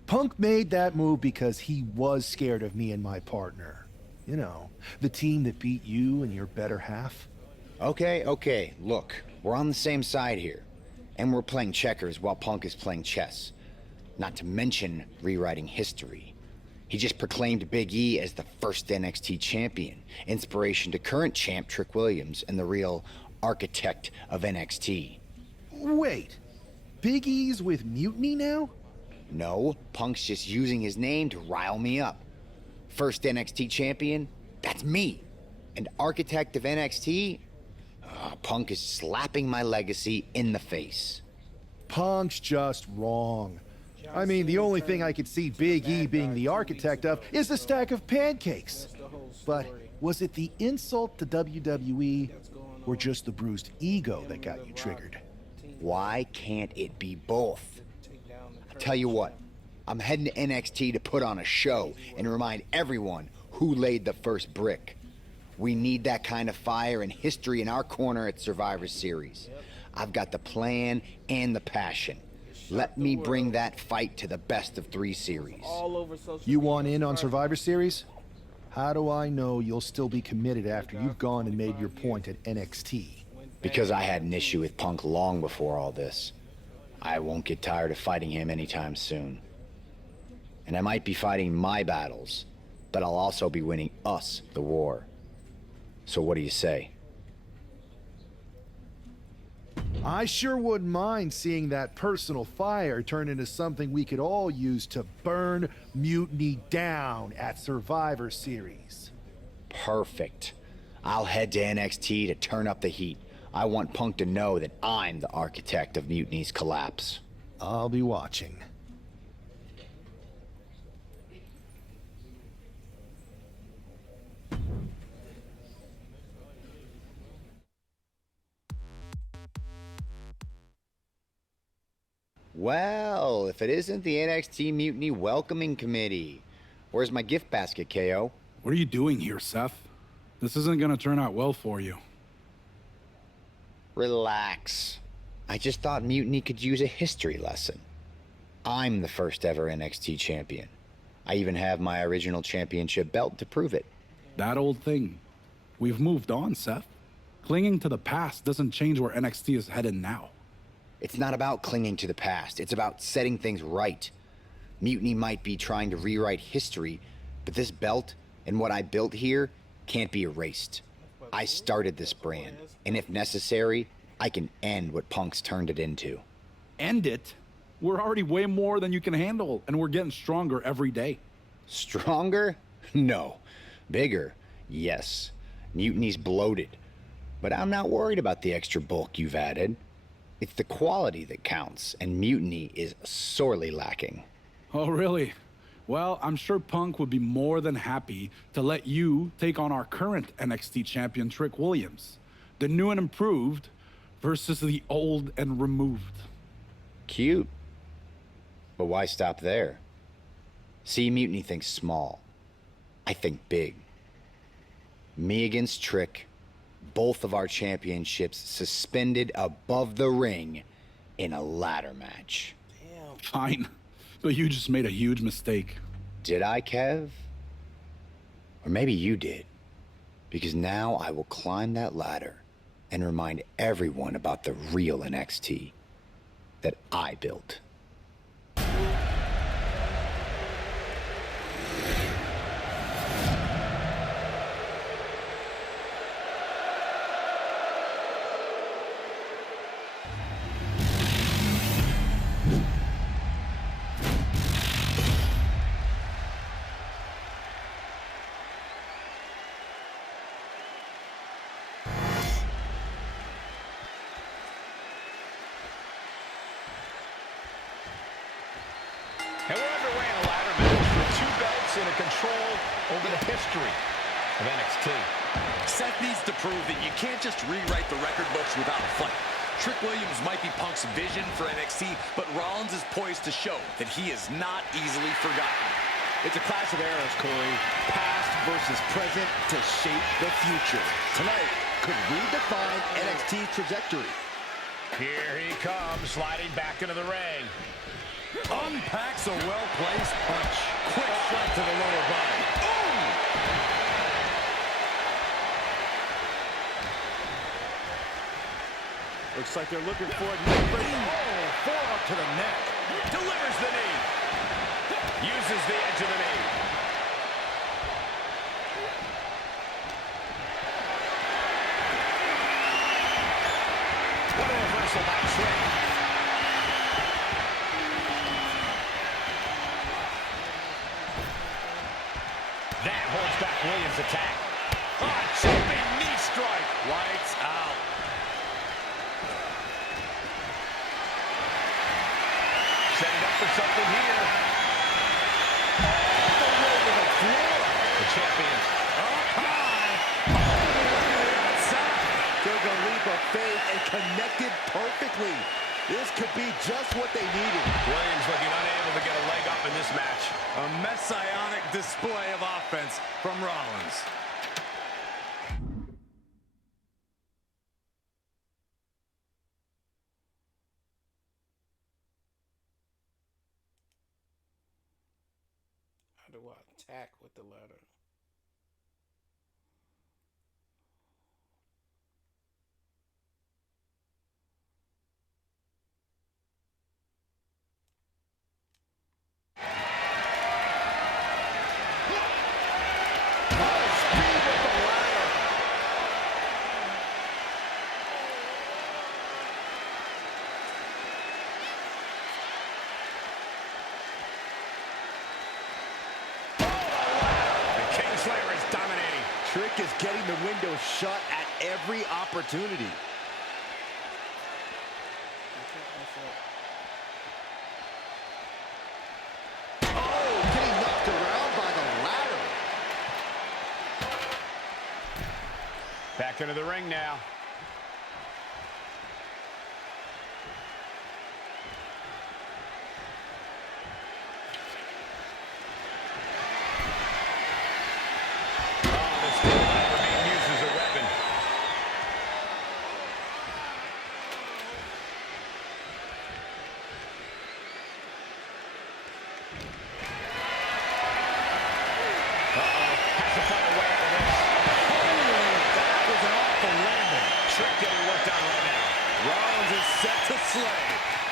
Punk made that move because he was scared of me and my partner. You know, the team that beat you and your better half. Okay, look, we're on the same side here. And we're playing checkers while Punk is playing chess. Not to mention rewriting history. He just proclaimed Big E as the first NXT champion, inspiration to current champ Trick Williams and the real architect of NXT. Wait, Big E's with Mutiny now? No, Punk's just using his name to rile me up. First NXT champion? That's me. And architect of NXT? Punk is slapping my legacy in the face. Punk's just wrong. I mean, the only thing I could see Big E being the architect of is a stack of pancakes. But was it the insult to WWE or just the bruised ego that got you triggered? Why can't it be both? I tell you what, I'm heading to NXT to put on a show and remind everyone who laid the first brick. We need that kind of fire and history in our corner at Survivor Series. I've got the plan and the passion. Let me bring that fight to the best of 3 series. You want in on Survivor Series? How do I know you'll still be committed after you've gone and made your point at NXT? Because I had an issue with Punk long before all this. I won't get tired of fighting him anytime soon. And I might be fighting my battles, but I'll also be winning us the war. So what do you say? I sure wouldn't mind seeing that personal fire turn into something we could all use to burn Mutiny down at Survivor Series. Perfect. I'll head to NXT to turn up the heat. I want Punk to know that I'm the architect of Mutiny's collapse. I'll be watching. Well, if it isn't the NXT Mutiny Welcoming Committee. Where's my gift basket, KO? What are you doing here, Seth? This isn't gonna turn out well for you. Relax. I just thought Mutiny could use a history lesson. I'm the first ever NXT champion. I even have my original championship belt to prove it. That old thing. We've moved on, Seth. Clinging to the past doesn't change where NXT is headed now. It's not about clinging to the past. It's about setting things right. Mutiny might be trying to rewrite history, but this belt and what I built here can't be erased. I started this brand, and if necessary, I can end what Punk's turned it into. End it? We're already way more than you can handle, and we're getting stronger every day. Stronger? No. Bigger? Yes. Mutiny's bloated. But I'm not worried about the extra bulk you've added. It's the quality that counts, and Mutiny is sorely lacking. Oh, really? Well, I'm sure Punk would be more than happy to let you take on our current NXT champion, Trick Williams. The new and improved versus the old and removed. Cute. But why stop there? See, Mutiny thinks small. I think big. Me against Trick, both of our championships suspended above the ring in a ladder match. Fine, but you just made a huge mistake. Did I, Kev? Or maybe you did. Because now I will climb that ladder and remind everyone about the real NXT that I built. And we're underway in a ladder match for 2 belts and a control over the history of NXT. Seth needs to prove that you can't just rewrite the record books without a fight. Trick Williams might be Punk's vision for NXT, but Rollins is poised to show that he is not easily forgotten. It's a clash of eras, Corey. Past versus present to shape the future. Tonight could redefine NXT's trajectory. Here he comes, sliding back into the ring. Unpacks a well-placed punch. Quick strike to the lower body. Boom! Looks like they're looking for it. Oh, forearm to the neck. Delivers the knee. Uses the edge of the knee. What a reversal by Trick. That holds back Williams' attack. Oh, jumping knee strike. Lights out. Setting up for something here. All the way to the floor. The champion up high. All the way to the outside. Took a leap of faith and connected perfectly. This could be just what they needed. Williams looking unable to get a leg up in this match. A messianic display of offense from Rollins. How do I attack with the ladder? Trick is getting the window shut at every opportunity. Oh, getting knocked around by the ladder. Back into the ring now.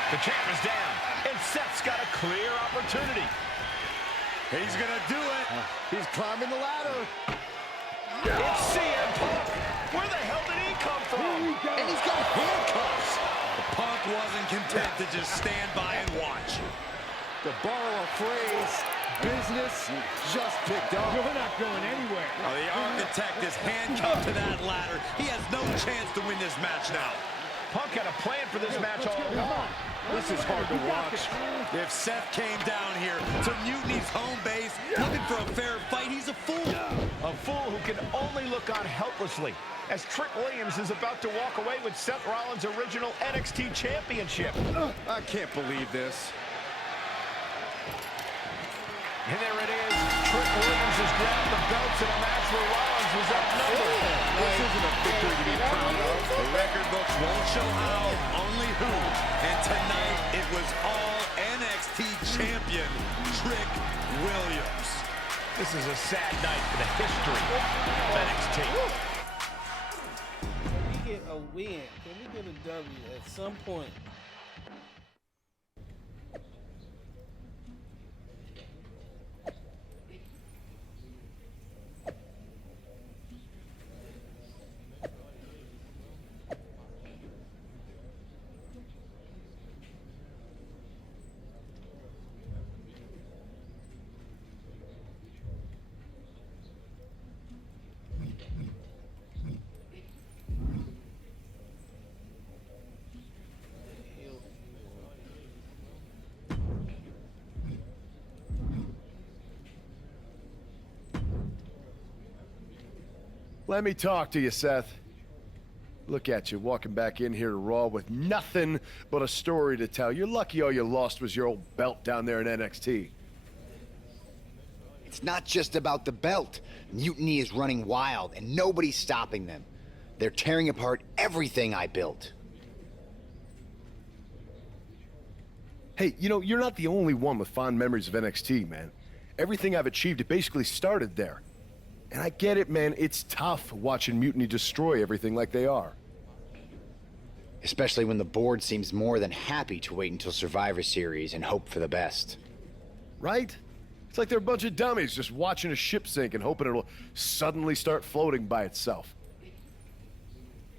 The champ is down, and Seth's got a clear opportunity. He's gonna do it. He's climbing the ladder. It's CM Punk. Where the hell did he come from? And he's got handcuffs. Punk wasn't content to just stand by and watch. To borrow a phrase, business just picked up. You're not going anywhere. Oh, the architect is handcuffed to that ladder. He has no chance to win this match now. Punk had a plan for this match all along. This is hard to watch. If Seth came down here to Mutiny's home base looking for a fair fight, he's a fool. A fool who can only look on helplessly as Trick Williams is about to walk away with Seth Rollins' original NXT Championship. I can't believe this. And there it is. Trick Williams has grabbed the belts in a match where Rollins was outnumbered. This isn't a victory to be proud of. The record books won't show how, only who. And tonight, it was all NXT champion Trick Williams. This is a sad night for the history of NXT. Can we get a win? Can we get a W at some point? Let me talk to you, Seth. Look at you, walking back in here to Raw with nothing but a story to tell. You're lucky all you lost was your old belt down there in NXT. It's not just about the belt. Mutiny is running wild, and nobody's stopping them. They're tearing apart everything I built. Hey, you know, you're not the only one with fond memories of NXT, man. Everything I've achieved, it basically started there. And I get it, man. It's tough watching Mutiny destroy everything like they are. Especially when the board seems more than happy to wait until Survivor Series and hope for the best. Right? It's like they're a bunch of dummies just watching a ship sink and hoping it'll suddenly start floating by itself.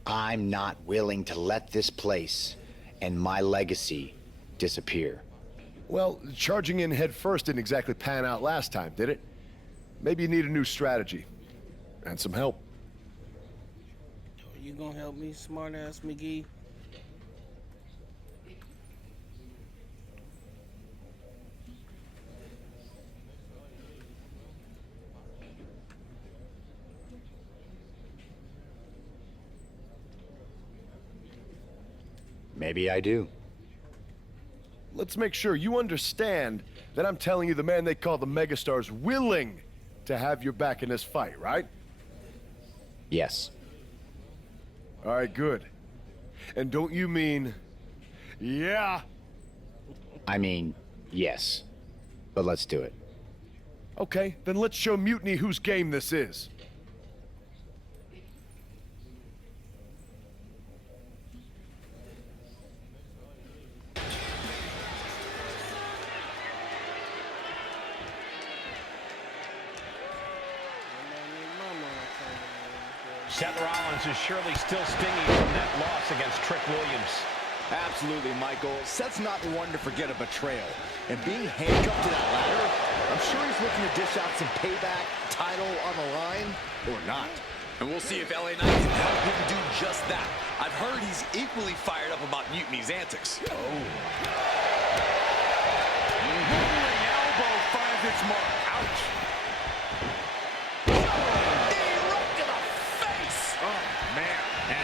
I'm not willing to let this place and my legacy disappear. Well, charging in head first didn't exactly pan out last time, did it? Maybe you need a new strategy. And some help. You gonna help me, smart-ass McGee? Maybe I do. Let's make sure you understand that I'm telling you the man they call the megastar's willing to have your back in this fight, right? Yes. All right, good. And don't you mean, yeah? I mean, yes. But let's do it. Okay, then let's show Mutiny whose game this is. Seth Rollins is surely still stinging from that loss against Trick Williams. Absolutely, Michael. Seth's not one to forget a betrayal. And being handcuffed to that ladder, I'm sure he's looking to dish out some payback, title on the line, or not. And we'll see if LA Knight can help him do just that. I've heard he's equally fired up about Mutiny's antics. Oh. Rolling elbow finds its mark. Ouch.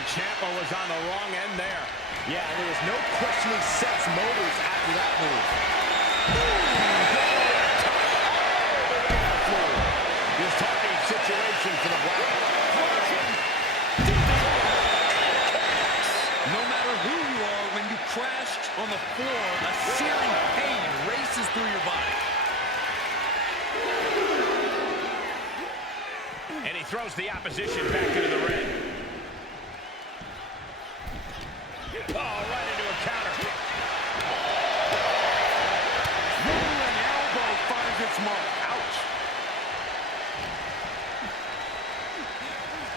Ciampa was on the wrong end there. Yeah, and there was no questioning Seth's motives after that move. This targeting situation for the Black. No matter who you are, when you crash on the floor, a searing pain races through your body. And he throws the opposition back into the ring. Oh, right into a counter. Rolling elbow finds its mark. Ouch.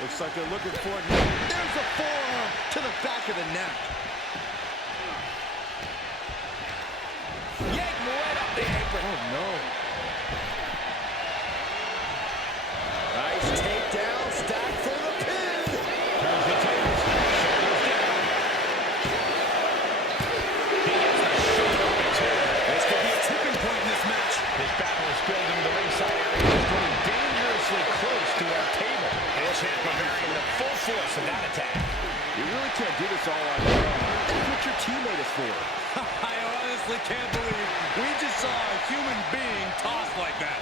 Looks like they're looking for it now. There's a forearm to the back of the neck. Yank right off the apron. Oh, no. Nice takedown, stack for the pin. Turns the tables. Shoulders down. He gets the shoulder too. This could be a tipping point in this match. This battle is spilled into the ringside area. It's getting dangerously close to our table. And Ciampa bearing the full force of that attack. You really can't do this all on your own. That's what your teammate is for. I honestly can't believe we just saw a human being tossed like that.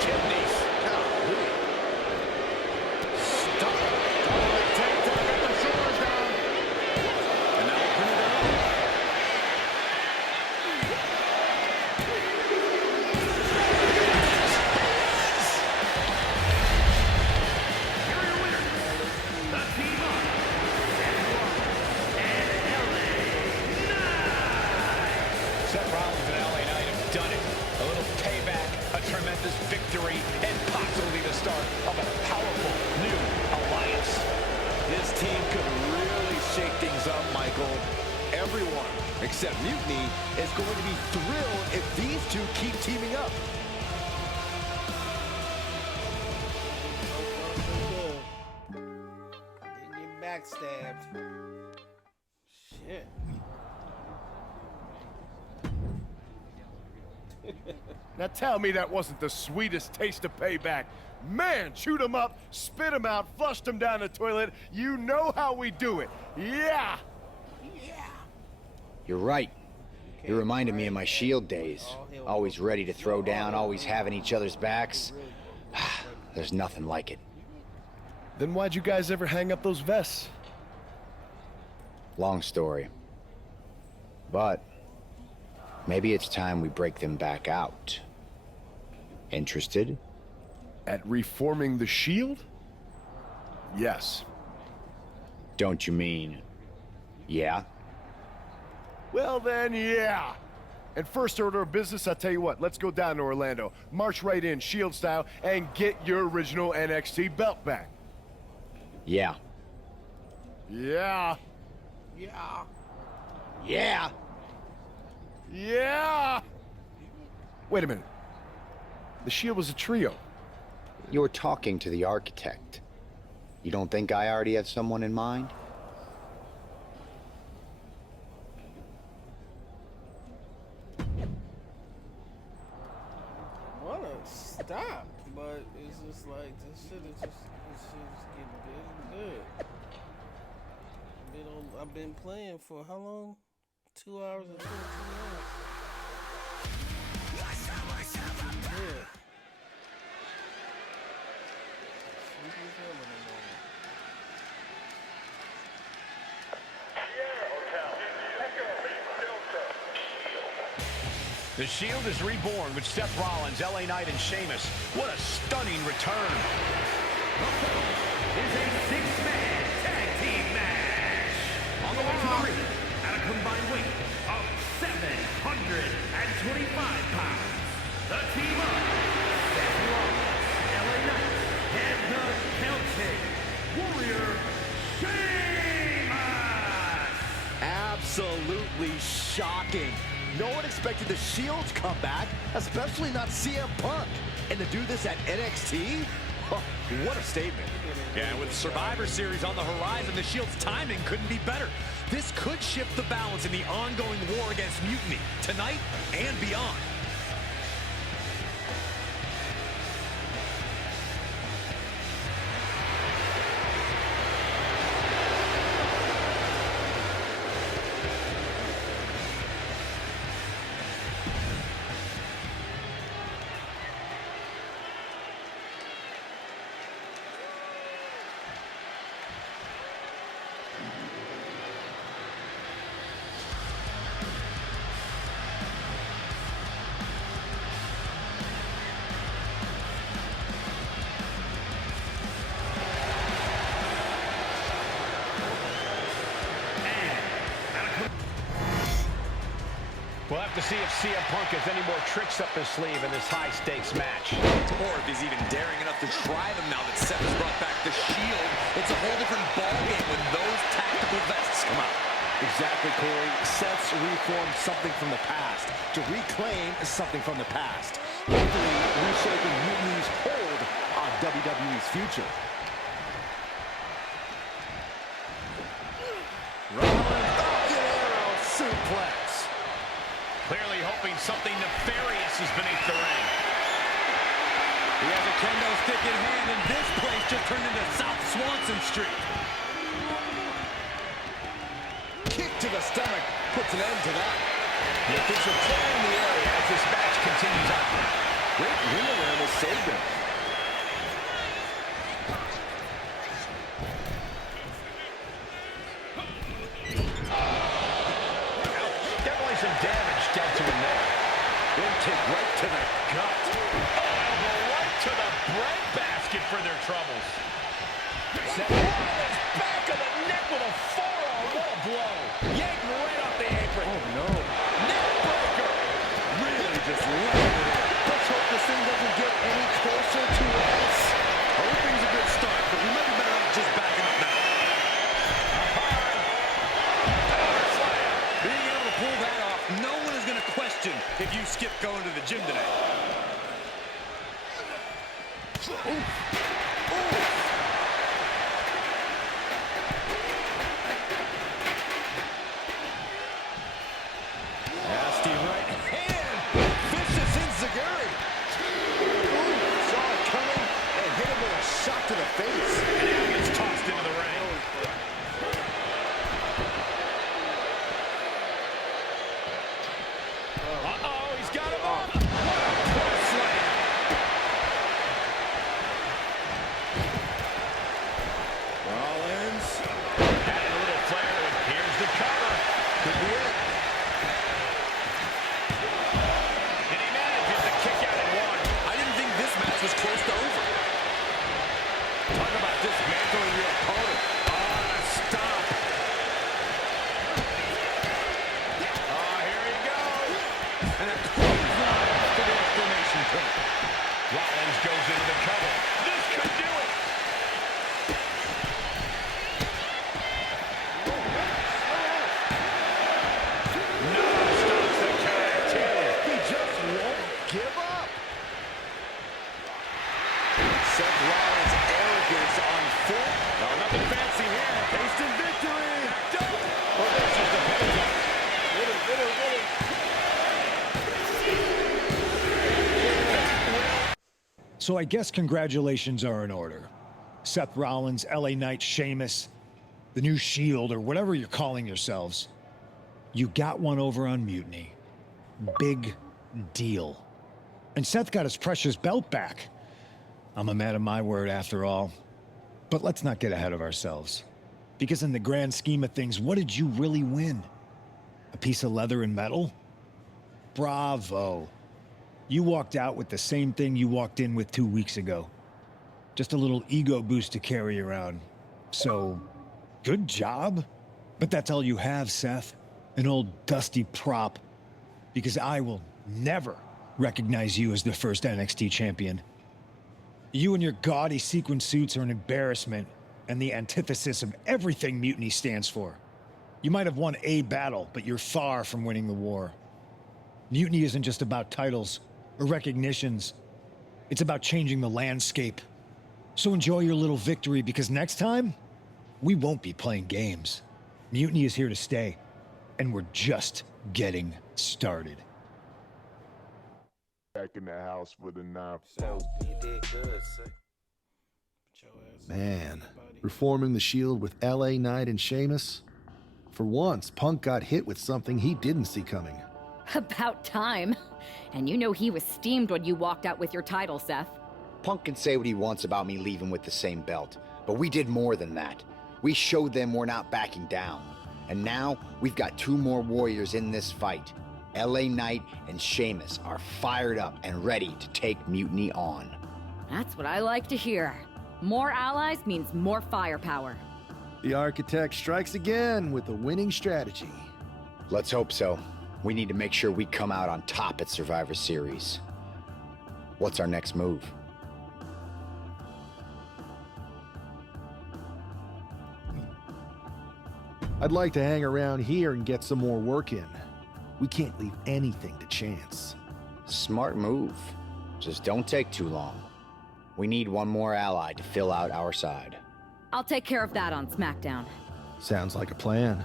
kidneys. Stop. Take down, got the shoulders down. And now we'll bring it down. Here are your winners, the team up, Seth Rollins and LA Knight have done it. A little payback, a tremendous victory, and possibly the start of a powerful new alliance. This team could really shake things up, Michael. Everyone, except Mutiny, is going to be thrilled if these two keep teaming up. Didn't get backstabbed. Shit. Now tell me that wasn't the sweetest taste of payback. Man, chewed him up, spit him out, flushed him down the toilet. You know how we do it. Yeah! You're right. You reminded me of my Shield days. Always ready to throw down, always having each other's backs. There's nothing like it. Then why'd you guys ever hang up those vests? Long story. But maybe it's time we break them back out. Interested? At reforming the Shield? Yes. Don't you mean, yeah? Well then, yeah. And first order of business, I'll tell you what, let's go down to Orlando, march right in, Shield style, and get your original NXT belt back. Yeah. Yeah. Yeah. Yeah. Yeah! Wait a minute. The Shield was a trio. You were talking to the architect. You don't think I already have someone in mind? I wanna stop, but it's just like this shit is getting good and good. I've been playing for how long? 2 hours and 15 minutes. Yeah. Sleepy as hell in the morning. The Shield is reborn with Seth Rollins, LA Knight, and Sheamus. What a stunning return. Is a six-man tag team match. On the way to the ring, at a combined weight of 725 pounds, the team of Seth Rollins, LA Knight, and the Celtic Warrior, Sheamus. Absolutely shocking. No one expected the Shield's comeback, especially not CM Punk. And to do this at NXT? Oh, what a statement. Yeah, with Survivor Series on the horizon, the Shield's timing couldn't be better. This could shift the balance in the ongoing war against Mutiny, tonight and beyond. We'll have to see if CM Punk has any more tricks up his sleeve in this high-stakes match. Or if he's even daring enough to try them now that Seth has brought back the Shield. It's a whole different ballgame when those tactical vests come out. Exactly, Corey. Seth's reformed something from the past to reclaim something from the past. Hopefully, reshaping Mutiny's hold on WWE's future. Rollins, Falcon Arrow suplex. Clearly hoping something nefarious is beneath the ring. He has a kendo stick in hand, and this place just turned into South Swanson Street. Kick to the stomach puts an end to that. The official clearing the area as this match continues on. Great ring awareness has saved him. Definitely some damage dealt to him there. Big kick right to the gut. Elbow right to the breadbasket for their troubles. Seth Rollins back of the neck with a forearm. What a blow. Yanked right off the apron. Oh, no. Neck breaker. Really just laying it out. Let's hope this thing doesn't get any closer to us. Hoping's a good start, but we might be better off just backing up now. Being able to pull that off, no one is going to question if you skip going to the gym today. Nasty right hand. Vicious enziguri. Saw it coming and hit him with a shot to the face. And now gets tossed into the ring. Uh-oh, he's got him up. What a cross slam. Rollins. Adding a little flair to it. Here's the cover. Could be it. And he manages to kick out at one. I didn't think this match was close to over. Talk about dismantling your opponent. Stop. Here he goes. And a clothesline for the exclamation point. Rollins goes into the cover. This could do it. No, stops the count, too. He just won't give up. Seth Rollins' arrogance on full. No, nothing fancy here. Instant victory. Or this is the paycheck. So I guess congratulations are in order. Seth Rollins, LA Knight, Sheamus, the new Shield, or whatever you're calling yourselves. You got one over on Mutiny. Big deal. And Seth got his precious belt back. I'm a man of my word after all. But let's not get ahead of ourselves. Because in the grand scheme of things, what did you really win? A piece of leather and metal? Bravo. You walked out with the same thing you walked in with 2 weeks ago. Just a little ego boost to carry around. So, good job. But that's all you have, Seth. An old dusty prop. Because I will never recognize you as the first NXT champion. You and your gaudy sequin suits are an embarrassment and the antithesis of everything Mutiny stands for. You might have won a battle, but you're far from winning the war. Mutiny isn't just about titles or recognitions. It's about changing the landscape. So enjoy your little victory, because next time, we won't be playing games. Mutiny is here to stay, and we're just getting started. Back in the house with a knife. You did good, son. Man, reforming the Shield with LA Knight and Sheamus? For once, Punk got hit with something he didn't see coming. About time. And you know he was steamed when you walked out with your title, Seth. Punk can say what he wants about me leaving with the same belt, but we did more than that. We showed them we're not backing down. And now, we've got 2 more warriors in this fight. LA Knight and Sheamus are fired up and ready to take Mutiny on. That's what I like to hear. More allies means more firepower. The architect strikes again with a winning strategy. Let's hope so. We need to make sure we come out on top at Survivor Series. What's our next move? I'd like to hang around here and get some more work in. We can't leave anything to chance. Smart move. Just don't take too long. We need one more ally to fill out our side. I'll take care of that on SmackDown. Sounds like a plan.